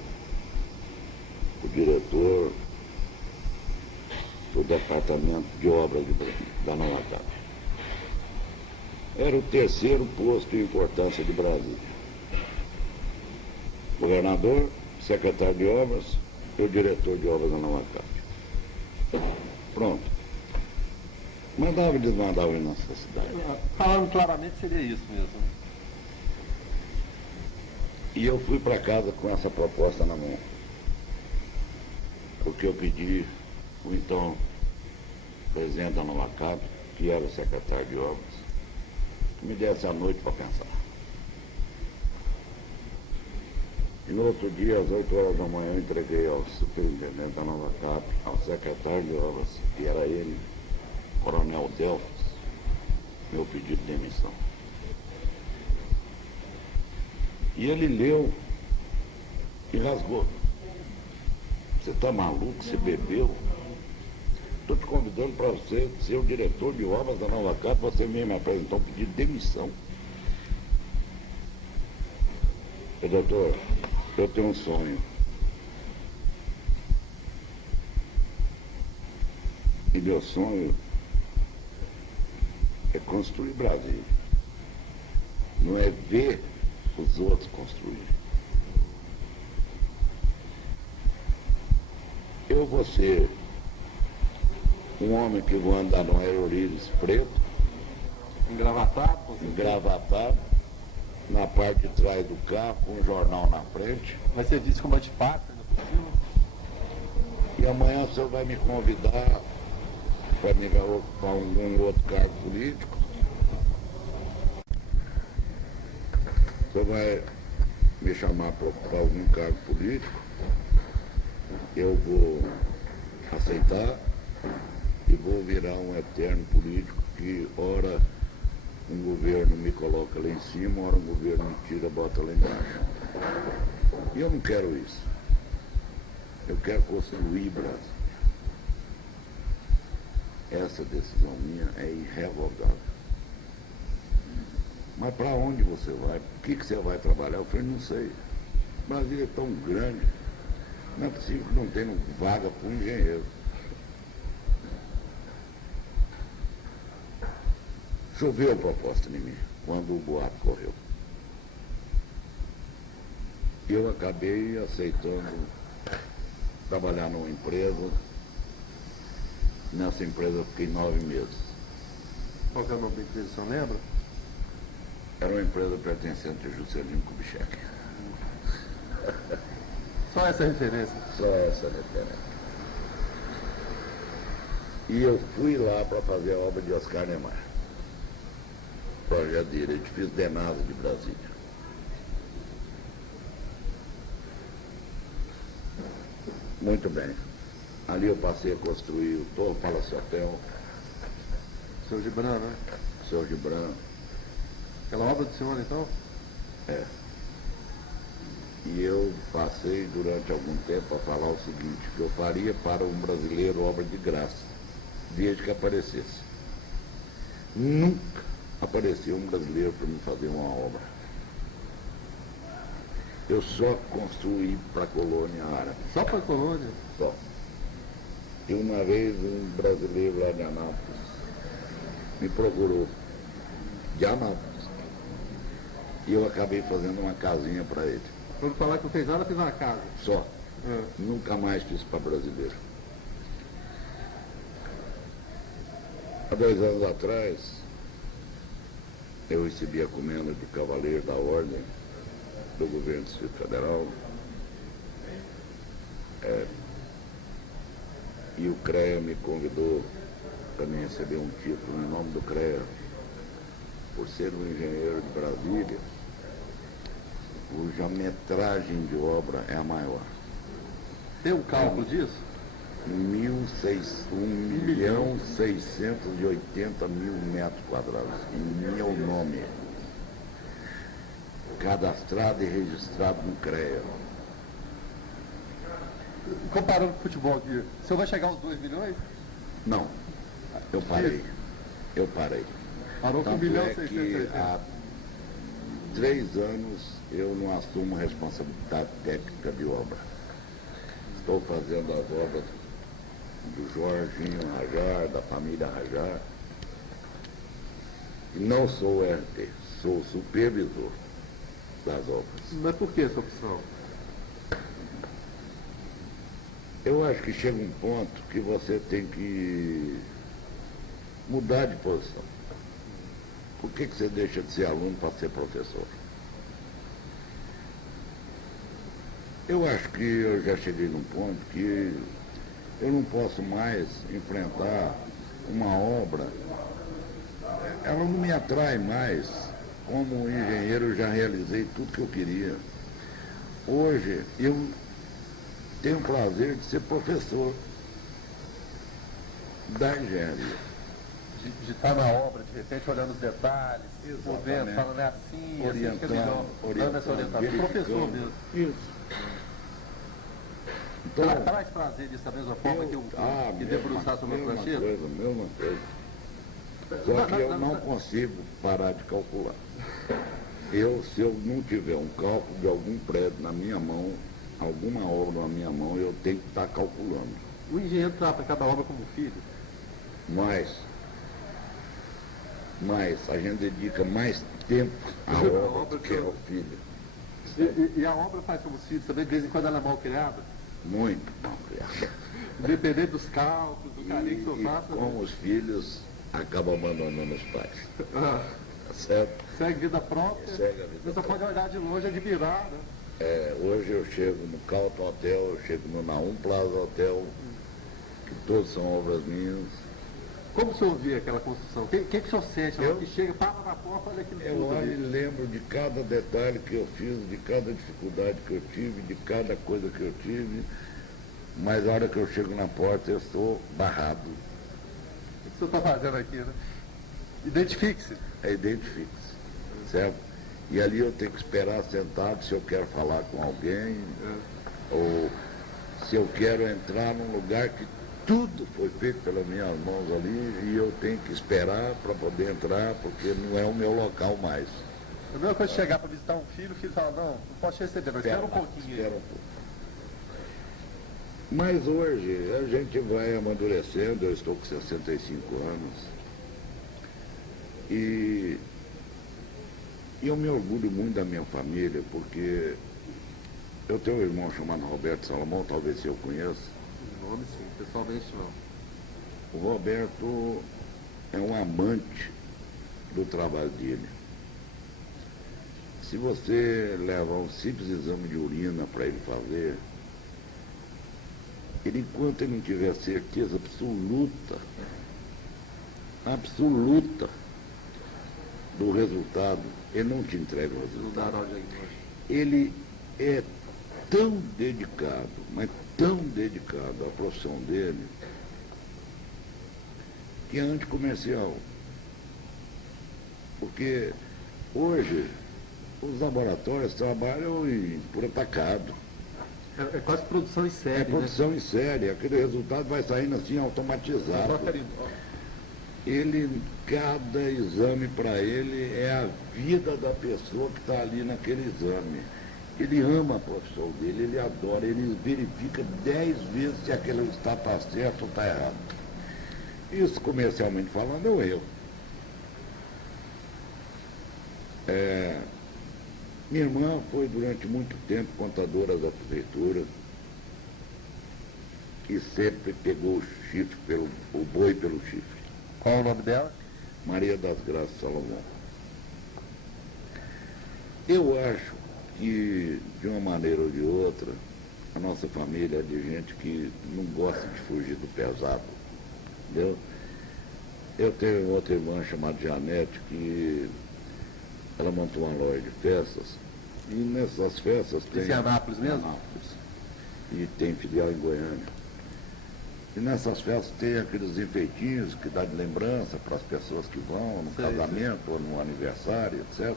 o diretor do Departamento de Obras da Nova Cap. Era o terceiro posto em importância de Brasília. Governador, secretário de obras e o diretor de obras da Nova Cap. Pronto. Mandava e desmandava em nossa cidade. Falando claramente, seria isso mesmo. E eu fui para casa com essa proposta na mão. Porque eu pedi o então presidente da Nova Cap, que era o secretário de obras, que me desse a noite para pensar. E no outro dia, às 8 horas da manhã, eu entreguei ao superintendente da Nova Cap, ao secretário de obras, que era ele, Coronel Delfos, meu pedido de demissão. E ele leu e rasgou. Você está maluco? Você bebeu? Estou te convidando para você ser o diretor de obras da Nova Cap, você mesmo me apresentou um pedido de demissão. E, doutor, eu tenho um sonho. E meu sonho é construir Brasília. Não é ver os outros construírem. Eu vou ser um homem que vou andar num aerolíris preto, engravatado, na parte de trás do carro, com um jornal na frente. Vai ser visto como antipático, ainda por cima. E amanhã o senhor vai me convidar para me ocupar algum outro cargo político. O senhor vai me chamar para ocupar algum cargo político. Eu vou aceitar e vou virar um eterno político que, ora, um governo me coloca lá em cima, ora um governo me tira, bota lá embaixo. E eu não quero isso. Eu quero construir Brasília. Essa decisão minha é irrevogável. Mas para onde você vai? O que você vai trabalhar? Eu falei, não sei. Brasília é tão grande. Não é possível que não tenha vaga para um engenheiro. Choveu a proposta em mim, quando o boato correu. Eu acabei aceitando trabalhar numa empresa. Nessa empresa eu fiquei 9 meses. Qual que é o nome da empresa, o senhor lembra? Era uma empresa pertencente a Juscelino Kubitschek. Só essa referência. Só essa referência. E eu fui lá para fazer a obra de Oscar Niemeyer. Projeto de edifício Denasa de Brasília. Muito bem. Ali eu passei a construir o Torre Palace Hotel. Seu Gibran, né? Seu Gibran. Aquela obra do senhor, então? É. E eu passei durante algum tempo a falar o seguinte, que eu faria para um brasileiro obra de graça, desde que aparecesse. Nunca apareceu um brasileiro para me fazer uma obra. Eu só construí para a colônia árabe. Só para a colônia? Só. E uma vez um brasileiro lá de Anápolis me procurou, de Anápolis, e eu acabei fazendo uma casinha para ele. Quando falar que não fez nada, fez uma casa. Só. Nunca mais fiz para brasileiro. Há 2 anos atrás, eu recebi a comenda de Cavaleiro da Ordem do Governo do Distrito Federal. E o CREA me convidou para me receber um título em nome do CREA, por ser um engenheiro de Brasília, cuja metragem de obra é a maior. Tem um cálculo disso? 1.680.000 metros quadrados, em meu nome, cadastrado e registrado no CREA. Comparando com o futebol aqui, o senhor vai chegar aos 2 milhões? Não, eu parei. Parou com 1 milhão e 680. 3 anos eu não assumo responsabilidade técnica de obra. Estou fazendo as obras do Jorginho Rajar, da família Rajar. E não sou RT, sou supervisor das obras. Mas por que essa opção? Eu acho que chega um ponto que você tem que mudar de posição. Por que você deixa de ser aluno para ser professor? Eu acho que eu já cheguei num ponto que eu não posso mais enfrentar uma obra, ela não me atrai mais. Como engenheiro eu já realizei tudo que eu queria. Hoje eu tenho o prazer de ser professor da engenharia. De estar na obra, de repente olhando os detalhes, movendo, falando é assim, orientando, dando essa orientação. Professor mesmo. Isso. Então, traz prazer disso da mesma forma que debruçar sobre a prancheta? Mesma coisa. Só que eu não consigo parar de calcular. Se eu não tiver um cálculo de algum prédio na minha mão, alguma obra na minha mão, eu tenho que estar calculando. O engenheiro trata cada obra como filho? Mas a gente dedica mais tempo à obra do que ao filho. E a obra faz como filho também, de vez em quando ela é mal criada? Muito mal criada. Dependendo dos cálculos, do carinho que tu faça. Como os filhos acabam abandonando os pais. Tá certo? Segue vida própria. Segue a vida Você pode olhar de longe e admirar, né? Hoje eu chego no Carlton Hotel, eu chego no Naum Plaza Hotel, que todos são obras minhas. Como o senhor vê aquela construção? O que o senhor sente? Que chega, para na porta, olha aquilo tudo. Eu olho e lembro de cada detalhe que eu fiz, de cada dificuldade que eu tive, de cada coisa que eu tive, mas a hora que eu chego na porta eu estou barrado. O que o senhor está fazendo aqui, né? Identifique-se. Identifique-se, certo? E ali eu tenho que esperar sentado se eu quero falar com alguém, ou se eu quero entrar num lugar que tudo foi feito pelas minhas mãos ali e eu tenho que esperar para poder entrar, porque não é o meu local mais. A mesma coisa de chegar para visitar um filho, o filho fala, não posso te receber, mas espera um pouquinho. Espera um pouco. Mas hoje a gente vai amadurecendo, eu estou com 65 anos, e eu me orgulho muito da minha família, porque eu tenho um irmão chamado Roberto Salomão, talvez você o conheça. Nome sim, pessoalmente não. O Roberto é um amante do trabalho dele. Se você levar um simples exame de urina para ele fazer, enquanto ele não tiver certeza absoluta do resultado, ele não te entrega o resultado. Ele é tão dedicado, mas tão dedicado à profissão dele, que é anticomercial. Porque hoje os laboratórios trabalham por atacado. É quase produção em série. Produção em série, aquele resultado vai saindo assim automatizado. Cada exame para ele é a vida da pessoa que está ali naquele exame. Ele ama a profissão dele, ele adora, ele verifica 10 vezes se aquele está certo ou está errado. Isso, comercialmente falando, é um erro. Minha irmã foi durante muito tempo contadora da prefeitura e sempre pegou o boi pelo chifre. Qual o nome dela? Maria das Graças Salomão. Eu acho que, de uma maneira ou de outra, a nossa família é de gente que não gosta de fugir do pesado, entendeu? Eu tenho outra irmã chamada Janete, que ela montou uma loja de festas, e nessas festas tem... Isso é Anápolis mesmo? Anápolis. E tem filial em Goiânia. E nessas festas tem aqueles enfeitinhos que dá de lembrança para as pessoas que vão no casamento ou no aniversário, etc.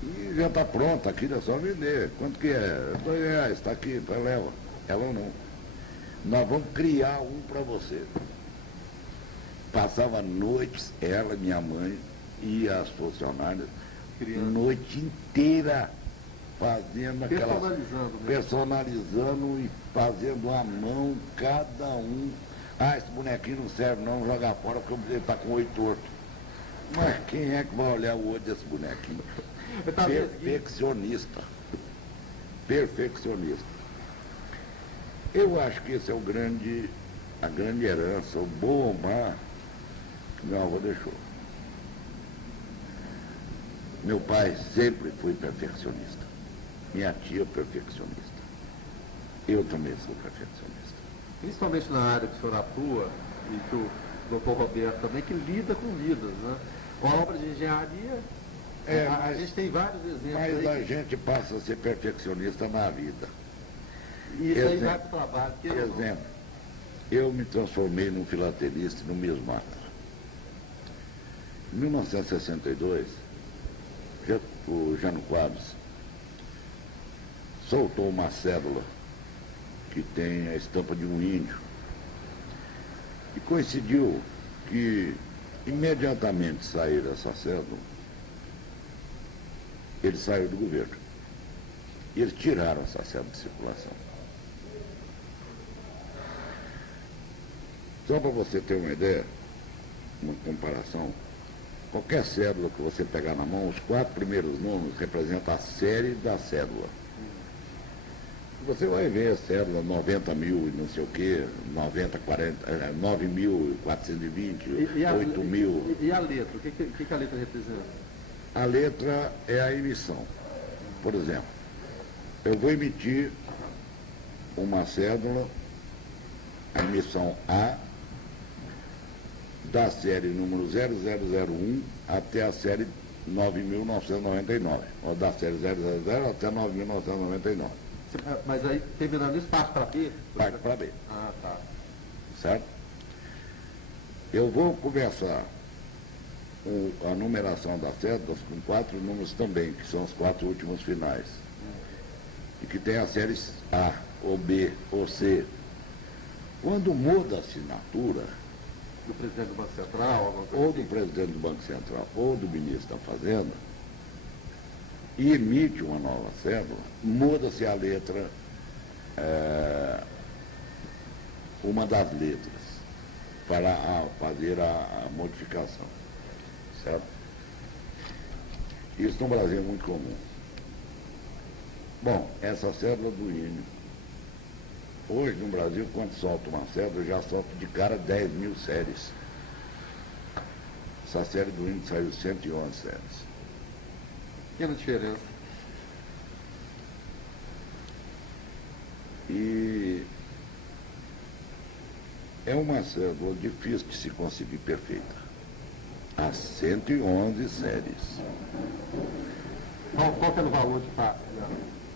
E já está pronta, aquilo é só vender. Quanto que é? R$2, está aqui, leva. Ela não. Nós vamos criar um para você. Passava noites, ela, minha mãe e as funcionárias, crianças. Noite inteira fazendo aquela... Personalizando, né? Personalizando e fazendo à mão cada um. Ah, esse bonequinho não serve não, joga fora porque ele está com o olho torto. Mas quem é que vai olhar o olho desse bonequinho? Perfeccionista. Perfeccionista. Eu acho que esse é a grande herança, o bom mar que meu avô deixou. Meu pai sempre foi perfeccionista. Minha tia perfeccionista. Eu também sou perfeccionista. Principalmente na área que o senhor atua, e que o doutor Roberto também, que lida com vidas, né? Com a obra de engenharia, a gente tem vários exemplos. Mas aí a gente passa a ser perfeccionista na vida. E isso aí vai para o trabalho. Exemplo, eu me transformei num filatelista no mesmo ato. Em 1962, o Jânio Quadros soltou uma cédula que tem a estampa de um índio. E coincidiu que, imediatamente sair essa cédula, ele saiu do governo. E eles tiraram essa cédula de circulação. Só para você ter uma ideia, uma comparação, qualquer cédula que você pegar na mão, os 4 primeiros números representam a série da cédula. Você vai ver a cédula 90 mil e não sei o quê, 9.420, 8 mil. E a letra? O que a letra representa? A letra é a emissão. Por exemplo, eu vou emitir uma cédula, a emissão A, da série número 0001 até a série 9.999, ou da série 000 até 9.999. Mas aí, terminando isso, parte para B? Parte para B. Ah, tá. Certo? Eu vou começar a numeração das cédulas com 4 números também, que são os 4 últimos finais. E que tem as séries A, ou B, ou C. Quando muda a assinatura, Do presidente do Banco Central? ou do presidente do Banco Central, ou do ministro da Fazenda, e emite uma nova cédula, muda-se a letra, uma das letras, para fazer a modificação. Certo? Isso no Brasil é muito comum. Bom, essa cédula do INE, hoje no Brasil, quando solta uma cédula, já solta de cara 10 mil séries. Essa série do INE saiu 111 séries. Pequena diferença. E é uma cédula difícil de se conseguir perfeita. Há 111 séries. Qual que é o valor de passe?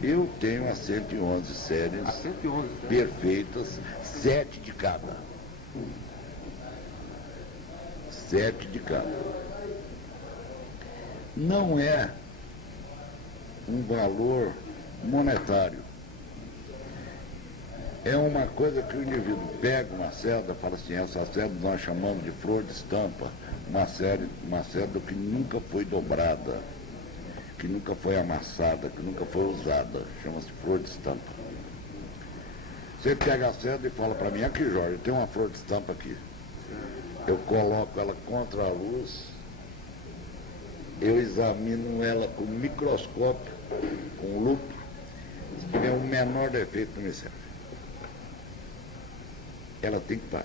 Eu tenho as 111 séries A 111, né? perfeitas, 7 de cada. 7 de cada. Não é um valor monetário. É uma coisa que o indivíduo pega uma cédula e fala assim, essa cédula nós chamamos de flor de estampa, uma cédula que nunca foi dobrada, que nunca foi amassada, que nunca foi usada, chama-se flor de estampa. Você pega a cédula e fala para mim, aqui Jorge, tem uma flor de estampa aqui. Eu coloco ela contra a luz, eu examino ela com microscópio, com lupa, se tiver o menor defeito não me serve. Ela tem que estar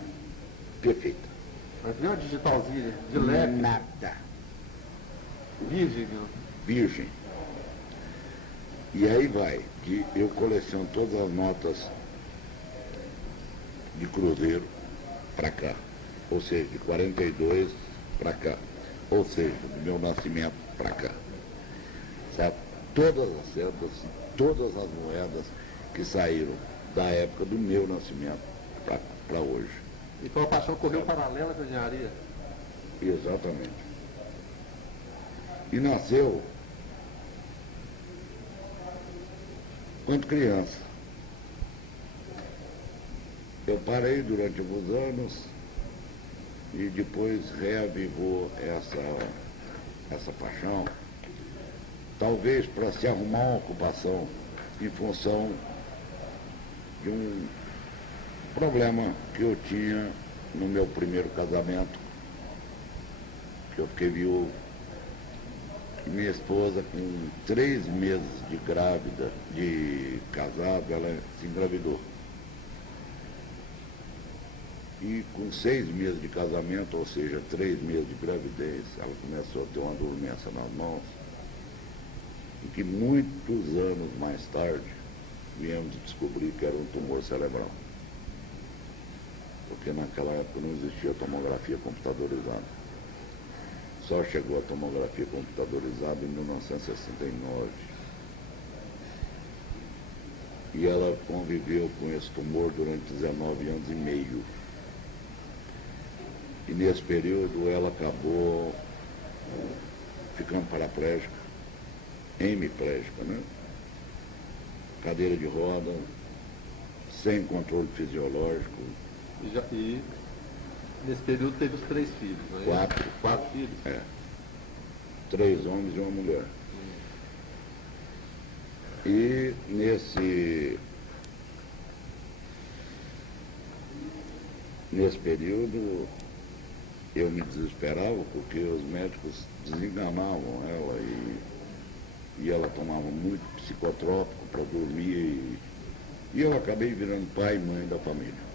perfeita. Mas viu a digitalzinha de leve? Nada. Virgem, meu. Virgem. E aí vai, que eu coleciono todas as notas de cruzeiro para cá, ou seja, de 42 para cá, ou seja, do meu nascimento para cá. Sabe? Todas as cédulas, todas as moedas que saíram da época do meu nascimento para hoje. Então a paixão correu paralela com a engenharia? Exatamente. E nasceu quando criança. Eu parei durante alguns anos e depois reavivou essa paixão talvez para se arrumar uma ocupação em função de um problema que eu tinha no meu primeiro casamento, que eu fiquei viúvo. E minha esposa, com 3 meses de grávida, de casado, ela se engravidou. E com 6 meses de casamento, ou seja, 3 meses de gravidez, ela começou a ter uma dormência nas mãos, e que muitos anos mais tarde viemos descobrir que era um tumor cerebral. Porque naquela época não existia tomografia computadorizada. Só chegou a tomografia computadorizada em 1969. E ela conviveu com esse tumor durante 19 anos e meio. E nesse período ela acabou ficando paraplégica, hemiplégica, né? Cadeira de roda, sem controle fisiológico. E nesse período teve os 3 filhos, não é? 4 filhos? É. 3 homens e uma mulher. E nesse período eu me desesperava porque os médicos desenganavam ela e ela tomava muito psicotrópico para dormir e eu acabei virando pai e mãe da família.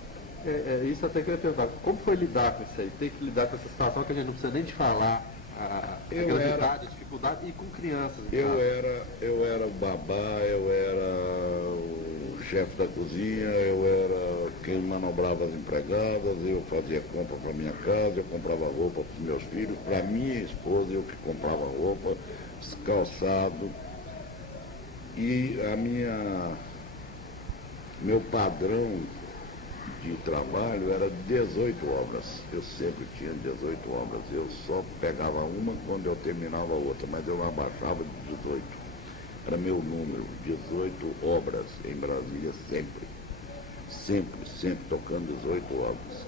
Isso até que eu ia perguntar, como foi lidar com isso aí? Ter que lidar com essa situação que a gente não precisa nem de falar, a gravidade, a dificuldade, e com crianças. Eu era o babá, eu era o chefe da cozinha, eu era quem manobrava as empregadas, eu fazia compra para minha casa, eu comprava roupa para os meus filhos, para minha esposa eu que comprava roupa, calçado. E meu padrão de trabalho era 18 obras. Eu sempre tinha 18 obras. Eu só pegava uma quando eu terminava a outra, mas eu não abaixava de 18. Era meu número, 18 obras em Brasília, sempre. Sempre tocando 18 obras.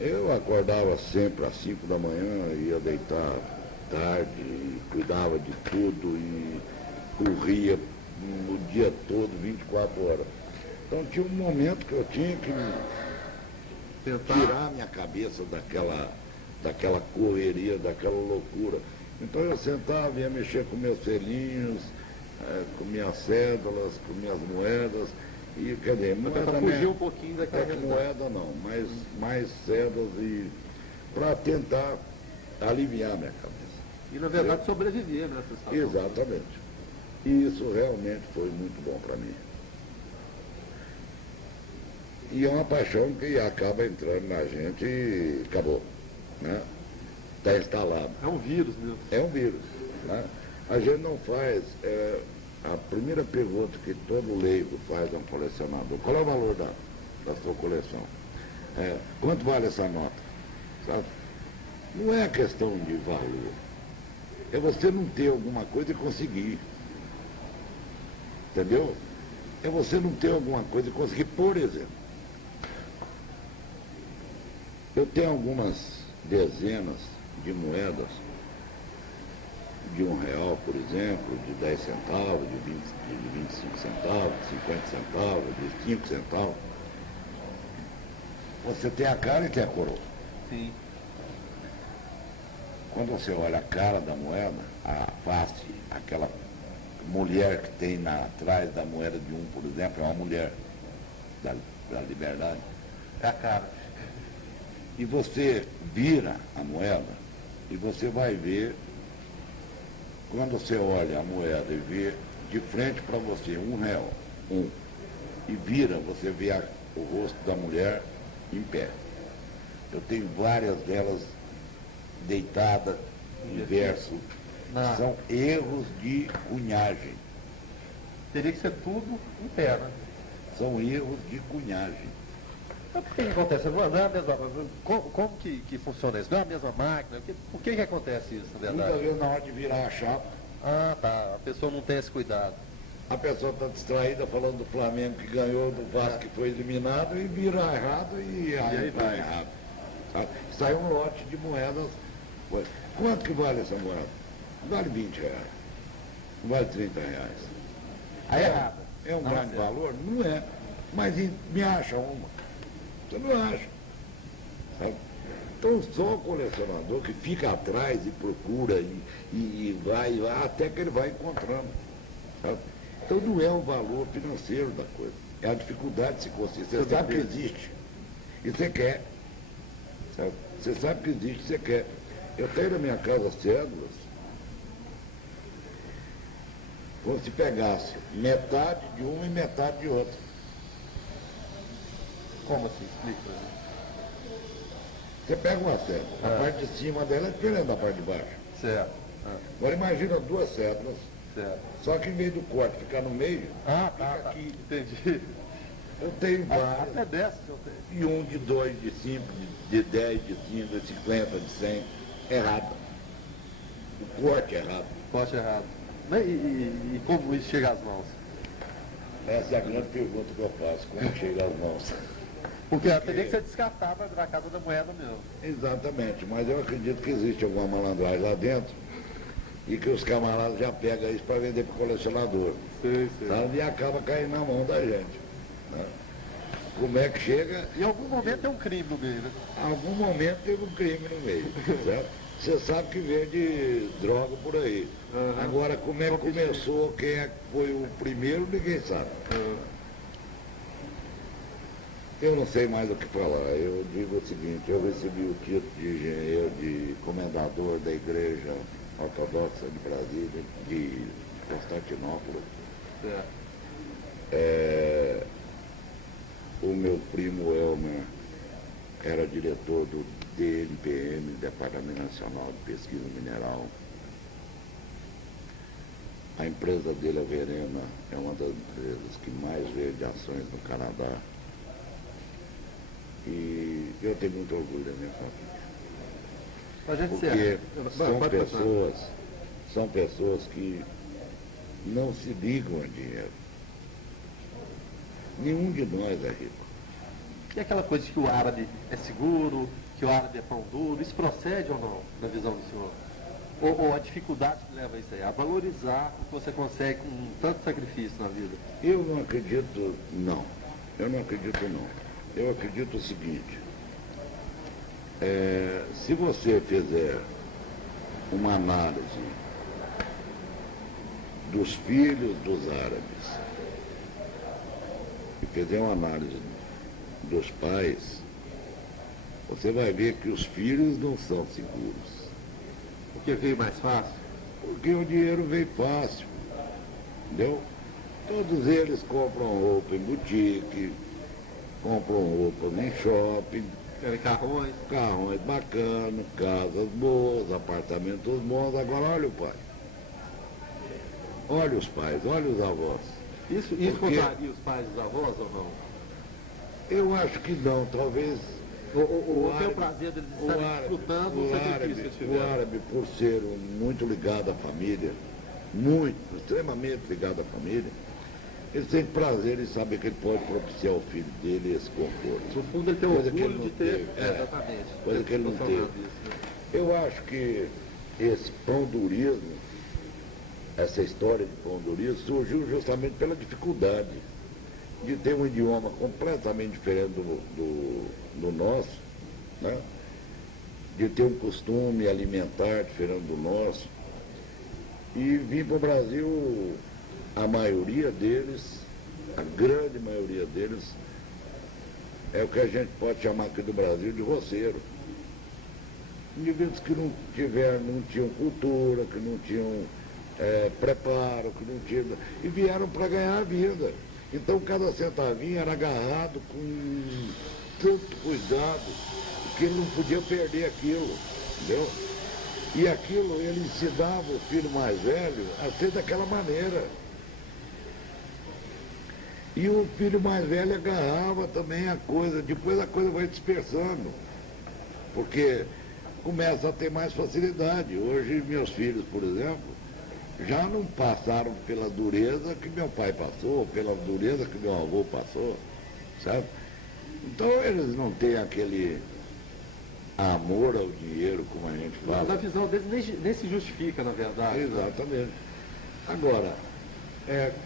Eu acordava sempre às 5 da manhã, ia deitar tarde, cuidava de tudo e corria o dia todo, 24 horas. Então tinha um momento que eu tinha que tirar minha cabeça daquela correria, daquela loucura. Então eu sentava, ia mexer com meus selinhos, com minhas cédulas, com minhas moedas. E, quer dizer, moeda fugir um pouquinho daquela moeda não, mas mais cédulas para tentar aliviar minha cabeça. E na verdade sobreviver nessa situação. Exatamente. E isso realmente foi muito bom para mim. E é uma paixão que acaba entrando na gente e acabou. Né? Está instalado. É um vírus mesmo. É um vírus. Né? A gente não faz. A primeira pergunta que todo leigo faz a um colecionador: qual é o valor da sua coleção? Quanto vale essa nota? Sabe? Não é questão de valor. É você não ter alguma coisa e conseguir. Entendeu? É você não ter alguma coisa e conseguir. Por exemplo, eu tenho algumas dezenas de moedas de R$1, por exemplo, de 10 centavos, de 25 centavos, de 50 centavos, de 5 centavos. Você tem a cara e tem a coroa. Sim. Quando você olha a cara da moeda, a face, aquela mulher que tem atrás da moeda de 1, por exemplo, é uma mulher da liberdade. É a cara. E você vira a moeda e você vai ver, quando você olha a moeda e vê de frente para você R$1, e vira, você vê o rosto da mulher em pé. Eu tenho várias delas deitadas em verso. São erros de cunhagem. Teria que ser tudo em pé, né? São erros de cunhagem. Mas por que acontece? Não é a mesma, como que funciona isso? Não é a mesma máquina? Por que acontece isso, na verdade? Muitas vezes na hora de virar a chapa. Ah, tá. A pessoa não tem esse cuidado. A pessoa está distraída falando do Flamengo que ganhou, do Vasco que foi eliminado, e vira errado e aí vai errado. Sabe? Sai um lote de moedas. Quanto que vale essa moeda? Vale R$20. Não vale 30 reais. Aí é errado. É um Não, grande certo. valor? Não é. Mas me acha uma. Você não acha. Sabe? Então só o colecionador que fica atrás e procura e vai até que ele vai encontrando. Sabe? Então não é o valor financeiro da coisa. É a dificuldade de se conseguir. Você sabe que existe. E você quer. Sabe? Você sabe que existe, você quer. Eu tenho na minha casa cédulas. Como se pegasse metade de uma e metade de outra. Como assim? Explica. Você pega uma cédula, a parte de cima dela é diferente da parte de baixo. Certo. Agora imagina duas cédulas, Certo. só que em vez do corte ficar no meio, Ah, fica tá. aqui. Entendi. Eu tenho várias. Até dessas eu tenho. E um de 2, de 5, de 10, de 5, de 50, de 100. Errado. O corte é errado. Corte errado. E como isso chega às mãos? Essa é a grande pergunta que eu faço, como chega às mãos. Porque teria que ser descartável da casa da moeda mesmo. Exatamente, mas eu acredito que existe alguma malandragem lá dentro e que os camaradas já pegam isso para vender para o colecionador. Sim. Sabe? E acaba caindo na mão da gente. Né? Como é que chega? Em algum momento tem um crime no meio, né? Em algum momento teve um crime no meio. Certo? Você sabe que vende droga por aí. Uhum. Agora, como é que começou, quem é que foi o primeiro, ninguém sabe. Eu não sei mais o que falar. Eu digo o seguinte, eu recebi o título de engenheiro, de comendador da Igreja Ortodoxa de Brasília, de Constantinopla. O meu primo Elmer era diretor do DNPM, Departamento Nacional de Pesquisa Mineral. A empresa dele, a Verena, é uma das empresas que mais vende ações no Canadá. E eu tenho muito orgulho da minha família. A gente Porque são pessoas que não se ligam a dinheiro. Nenhum de nós é rico. E aquela coisa de que o árabe é seguro, que o árabe é pão duro, isso procede ou não, na visão do senhor? Ou a dificuldade que leva a isso aí, a valorizar o que você consegue com tanto sacrifício na vida? Eu não acredito, não. Eu não acredito, não. Eu acredito o seguinte, se você fizer uma análise dos filhos dos árabes e fizer uma análise dos pais, você vai ver que os filhos não são seguros. Porque veio mais fácil? Porque o dinheiro veio fácil, entendeu? Todos eles compram roupa em boutique, compram roupas em shopping, carrões bacanas, casas boas, apartamentos bons. Agora olha o pai. Olha os pais, olha os avós. Isso contraria os pais e os avós ou não? Eu acho que não, talvez. Ou tem o prazer deles estarem desfrutando o sacrifício que eles O tiveram? árabe, por ser muito ligado à família, extremamente ligado à família, ele tem prazer em saber que ele pode propiciar ao filho dele esse conforto. No fundo ele tem Coisa que orgulho ele de não ter. teve. Exatamente. Coisa que ele não teve. Isso, né? Eu acho que esse pão-durismo, essa história de pão-durismo, surgiu justamente pela dificuldade de ter um idioma completamente diferente do nosso, né? De ter um costume alimentar diferente do nosso. E vir para o Brasil, a maioria deles, a grande maioria deles, é o que a gente pode chamar aqui do Brasil de roceiro. Indivíduos que não tinham cultura, que não tinham preparo, que não tinham. E vieram para ganhar a vida. Então cada centavinho era agarrado com tanto cuidado que ele não podia perder aquilo, entendeu? E aquilo ele ensinava o filho mais velho a ser daquela maneira. E o filho mais velho agarrava também a coisa, depois a coisa vai dispersando, porque começa a ter mais facilidade. Hoje meus filhos, por exemplo, já não passaram pela dureza que meu pai passou, pela dureza que meu avô passou, sabe? Então eles não têm aquele amor ao dinheiro, como a gente fala. Na visão deles nem se justifica, na verdade. Exatamente. Né? Agora,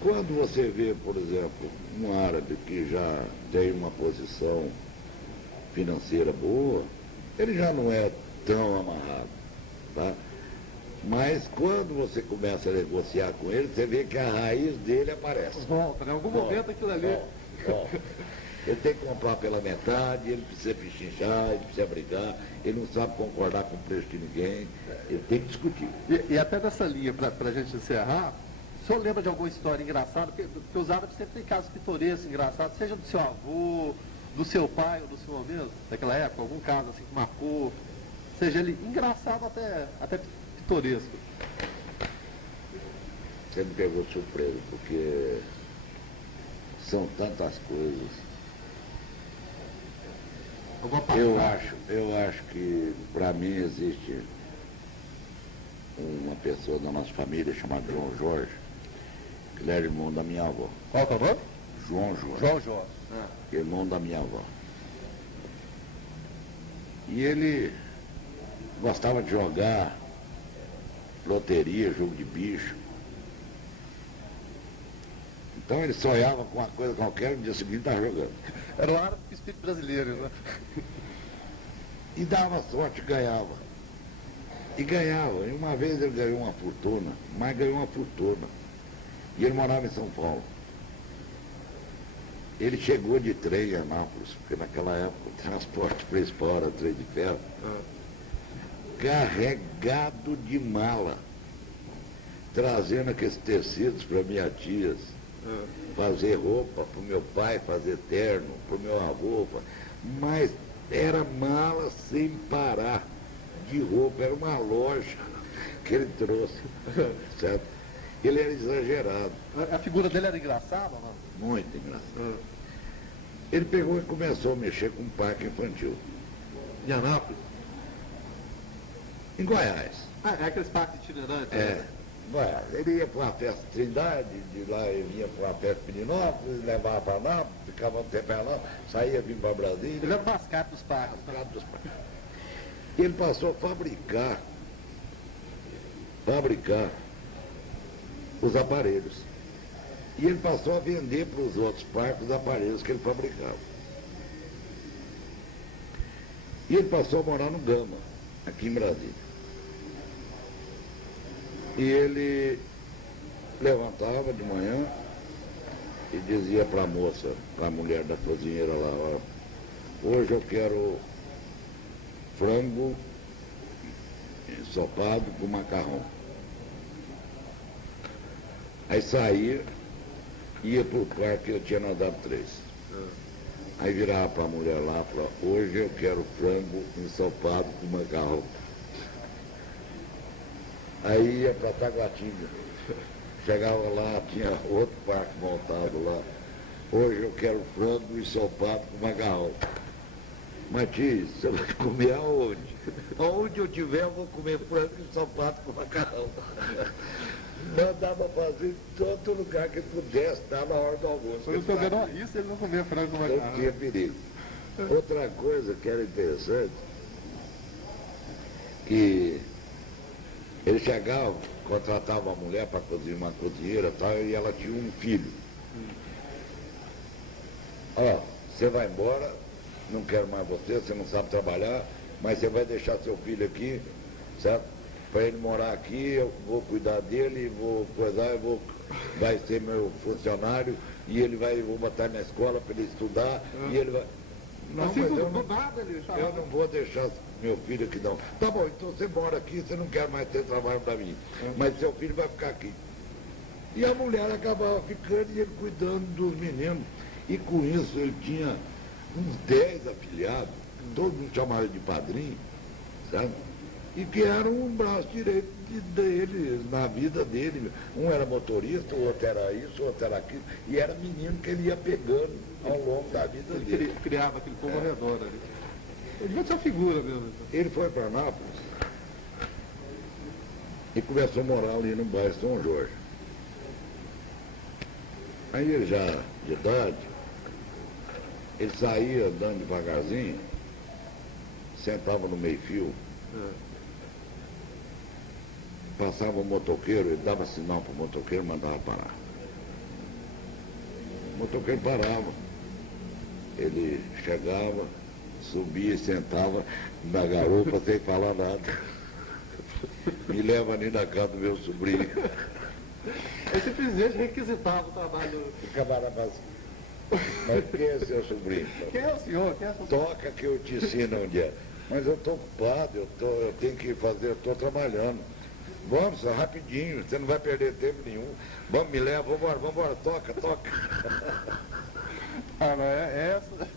quando você vê, por exemplo, um árabe que já tem uma posição financeira boa, ele já não é tão amarrado, tá? Mas quando você começa a negociar com ele, você vê que a raiz dele aparece. Volta, né? Em algum momento aquilo ali. Volta. Ele tem que comprar pela metade, ele precisa pichinchar, ele precisa brigar, ele não sabe concordar com o preço de ninguém, ele tem que discutir. E até nessa linha, para a gente encerrar, o senhor lembra de alguma história engraçada? Porque os árabes sempre têm casos pitorescos engraçados, seja do seu avô, do seu pai ou do senhor mesmo, daquela época, algum caso assim que marcou, seja ele engraçado até pitoresco. Você me pegou surpresa, porque são tantas coisas. Eu acho que para mim existe uma pessoa da nossa família chamada João Jorge, que ele era irmão da minha avó. Qual é o nome? João Jorge. João Jorge. Irmão da minha avó. E ele gostava de jogar loteria, jogo de bicho. Então ele sonhava com uma coisa qualquer e no dia seguinte estava jogando. Era o árabe com espírito brasileiro, né? E dava sorte, ganhava. E ganhava. E uma vez ele ganhou uma fortuna, mas ganhou uma fortuna. E ele morava em São Paulo. Ele chegou de trem em Anápolis, porque naquela época o transporte principal era trem de ferro, carregado de mala, trazendo aqueles tecidos para minhas tias, fazer roupa para o meu pai, fazer terno para o meu avô, mas era mala sem parar de roupa, era uma loja que ele trouxe, certo? Ele era exagerado. A figura dele era engraçada, mano? Muito engraçado. Ele pegou e começou a mexer com um parque infantil. Em Anápolis? Em Goiás. É aqueles parques itinerantes? Goiás. Ele ia para uma festa de Trindade, de lá ele vinha para uma festa de Pirinópolis, levava para Anápolis, ficava um tempo em Anápolis, saía, vinha para Brasília. Ele era o mascate dos parques. Ele passou a fabricar os aparelhos. E ele passou a vender para os outros parques os aparelhos que ele fabricava. E ele passou a morar no Gama, aqui em Brasília. E ele levantava de manhã e dizia para a moça, para a mulher da cozinheira lá, hoje eu quero frango ensopado com macarrão. Aí saía, ia para o parque, eu tinha nadado 3. Aí virava para a mulher lá e falava, hoje eu quero frango ensopado com macarrão. Aí ia para Taguatinga. Chegava lá, tinha outro parque montado lá. Hoje eu quero frango ensopado com macarrão. Matias, você vai comer aonde? Aonde eu tiver, eu vou comer frango ensopado com macarrão. Mandava fazer em todo lugar que ele pudesse, dar na hora do almoço. Foi o menor risco ele não comer frango com macarrão. Não tinha perigo. Outra coisa que era interessante, que ele chegava, contratava uma mulher para cozinhar, uma cozinheira tal, e ela tinha um filho. Ó, você vai embora, não quero mais você não sabe trabalhar, mas você vai deixar seu filho aqui, certo? Para ele morar aqui, eu vou cuidar dele, vou coisar, vai ser meu funcionário, e ele vai, vou botar na escola para ele estudar, e ele vai. Não, assim, mas eu não vou deixar meu filho aqui não. Tá bom, então você mora aqui, você não quer mais ter trabalho para mim. Mas seu filho vai ficar aqui. E a mulher acabava ficando e ele cuidando dos meninos. E com isso ele tinha uns 10 afiliados, todo mundo chamava ele de padrinho, sabe? E que eram um braço direito dele, na vida dele. Um era motorista, o outro era isso, o outro era aquilo. E era menino que ele ia pegando ao longo da vida dele. Ele criava aquele povo ao redor ali. Ele devia ser uma figura mesmo. Ele foi para Anápolis e começou a morar ali no bairro São Jorge. Aí ele já de idade, ele saía andando devagarzinho, sentava no meio-fio passava um motoqueiro, ele dava sinal para o motoqueiro e mandava parar. O motoqueiro parava. Ele chegava, subia e sentava na garupa sem falar nada. Me leva ali na casa do meu sobrinho. Ele simplesmente requisitava o trabalho. O camarada assim, mas quem é seu sobrinho? Quem é o senhor? Quem é o senhor? Toca que eu te ensino onde é. Mas eu estou ocupado, eu tenho que fazer, eu estou trabalhando. Vamos, só rapidinho, você não vai perder tempo nenhum. Vamos, me leva, vamos embora, toca. Ah, não é essa?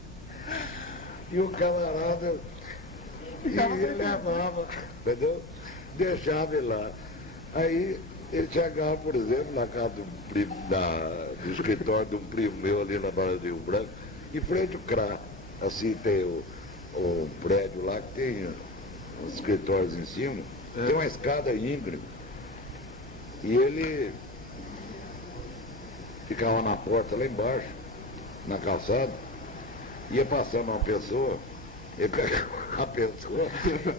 E o camarada, e ele levava, entendeu? Deixava ele lá. Aí ele chegava, por exemplo, na casa do escritório de um primo meu ali na Barra do Rio Branco, em frente ao CRA. Assim tem o prédio lá que tem os escritórios em cima, tem uma escada íngreme. E ele ficava na porta lá embaixo, na calçada, ia passando uma pessoa, ele pegava a pessoa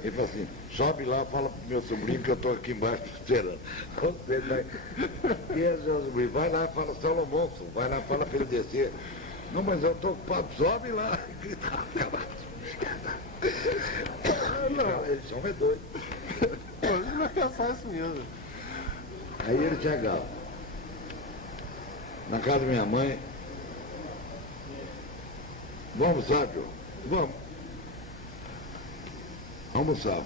e falou assim, sobe lá, fala pro meu sobrinho que eu estou aqui embaixo esperando. Você vai, quem é seu sobrinho? Vai lá, fala, Salomão, vai lá, fala para ele descer. Não, mas eu estou ocupado, sobe lá. Não, eles são doidos. Ele vai pensar isso mesmo. Aí ele chegava na casa da minha mãe. Vamos almoçar, João? Vamos. Almoçar.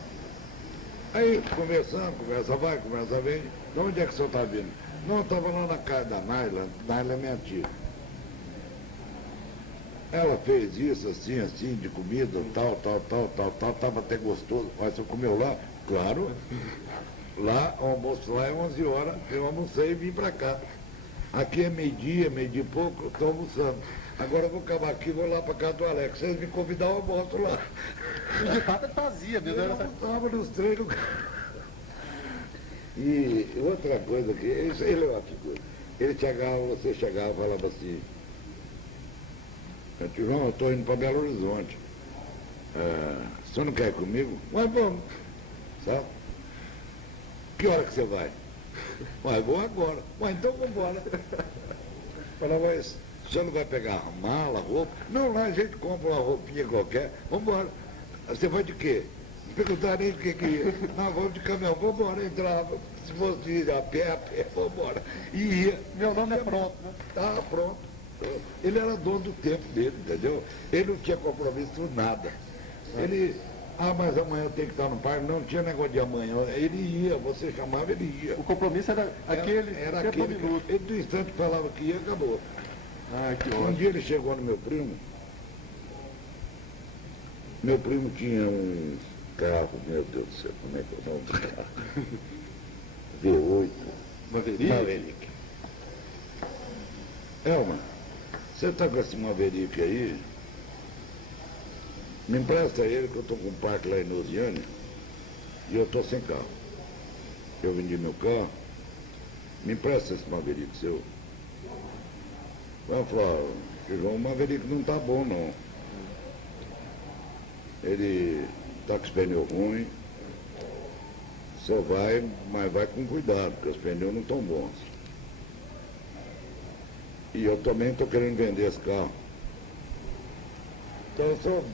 Aí conversando, conversa vai, conversa vem. De onde é que o senhor está vindo? Não, eu estava lá na casa da Naila. Naila é minha tia. Ela fez isso, assim, de comida, tal, estava até gostoso. Mas você comeu lá? Claro. Lá, o almoço lá é 11 horas, eu almocei e vim para cá. Aqui é meio-dia e pouco, eu estou almoçando. Agora eu vou acabar aqui e vou lá para casa do Alex. Vocês me convidar, eu almoço lá. E de fato ele fazia, mesmo. Eu almoçava nos 3 lugares. E outra coisa que, ele é uma figura. Ele chegava, você chegava e falava assim, João, eu estou indo para Belo Horizonte. O senhor não quer ir comigo? Mas vamos, sabe? Que hora que você vai? Mas vou agora. Mas então vamos embora. Falava, mas o senhor não vai pegar mala, roupa? Não, lá a gente compra uma roupinha qualquer. Vamos embora. Você vai de quê? Não perguntaram nem o que ia. Não, vamos de caminhão. Vamos embora. Entrava. Se fosse ir a pé, vamos embora. E ia. Meu nome é pronto, né? Tá pronto. Ele era dono do tempo dele, entendeu? Ele não tinha compromisso com nada. Ele, mas amanhã eu tenho que estar no parque. Não tinha negócio de amanhã. Ele ia, você chamava, ele ia. O compromisso era aquele era tempo aquele minuto. Ele do instante falava que ia, acabou. Ah, que Um ótimo. dia ele chegou no meu primo. Meu primo tinha um carro, meu Deus do céu, como é que é o nome do carro? V8. Maverick. Elma, você está com esse Maverick aí? Me empresta ele que eu estou com um parque lá em Nosiane e eu estou sem carro. Eu vendi meu carro. Me empresta esse Maverick seu. Vai falar, João, o Maverick não está bom não. Ele está com os pneus ruins. Você vai, mas vai com cuidado, porque os pneus não estão bons. E eu também estou querendo vender esse carro. Então o senhor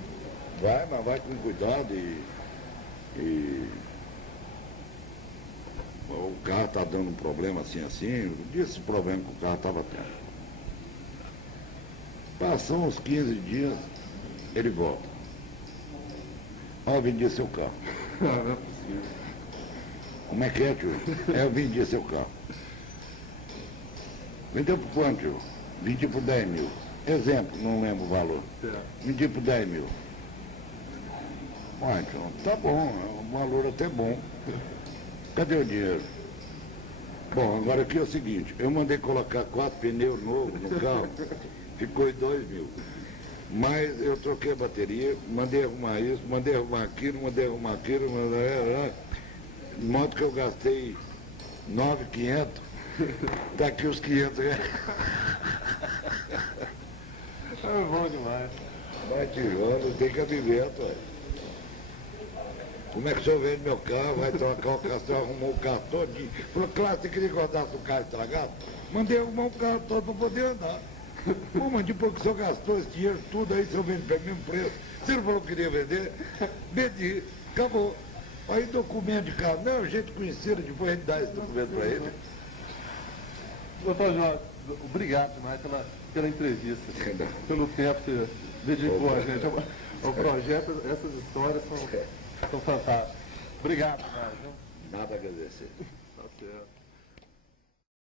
vai, mas vai com cuidado e o carro está dando um problema assim, disse o problema que o carro estava tendo. Passam uns 15 dias, ele volta. Eu vendi seu carro. Não é possível. Como é que é, tio? Eu vendi seu carro. Vendeu por quanto, tio? Vendi por 10 mil. Exemplo, não lembro o valor. Vendi por 10 mil. Ué, então, tá bom, é um valor até bom. Cadê o dinheiro? Bom, agora aqui é o seguinte, eu mandei colocar 4 pneus novos no carro, ficou em 2 mil. Mas eu troquei a bateria, mandei arrumar isso, mandei arrumar aquilo, de modo que eu gastei 9.500, tá aqui os 500 reais. É bom demais. Vai tirando, tem cabimento, ué. como é que o senhor vende meu carro, vai trocar o carro, o senhor arrumou o carro todinho. Falou, claro, você queria que eu rodasse o carro estragado? Mandei arrumar o carro todo para poder andar. Pô, mas depois que o senhor gastou esse dinheiro tudo, aí o senhor vende pelo mesmo preço. Você não falou que queria vender? Vendi, acabou. Aí documento de carro, não, gente conhecida, depois a gente dá esse documento para ele. Doutor Jorge, obrigado demais pela entrevista, pelo tempo que você dedicou a gente ao projeto. Essas histórias são fantásticas. Obrigado demais. Nada a agradecer. Tá certo.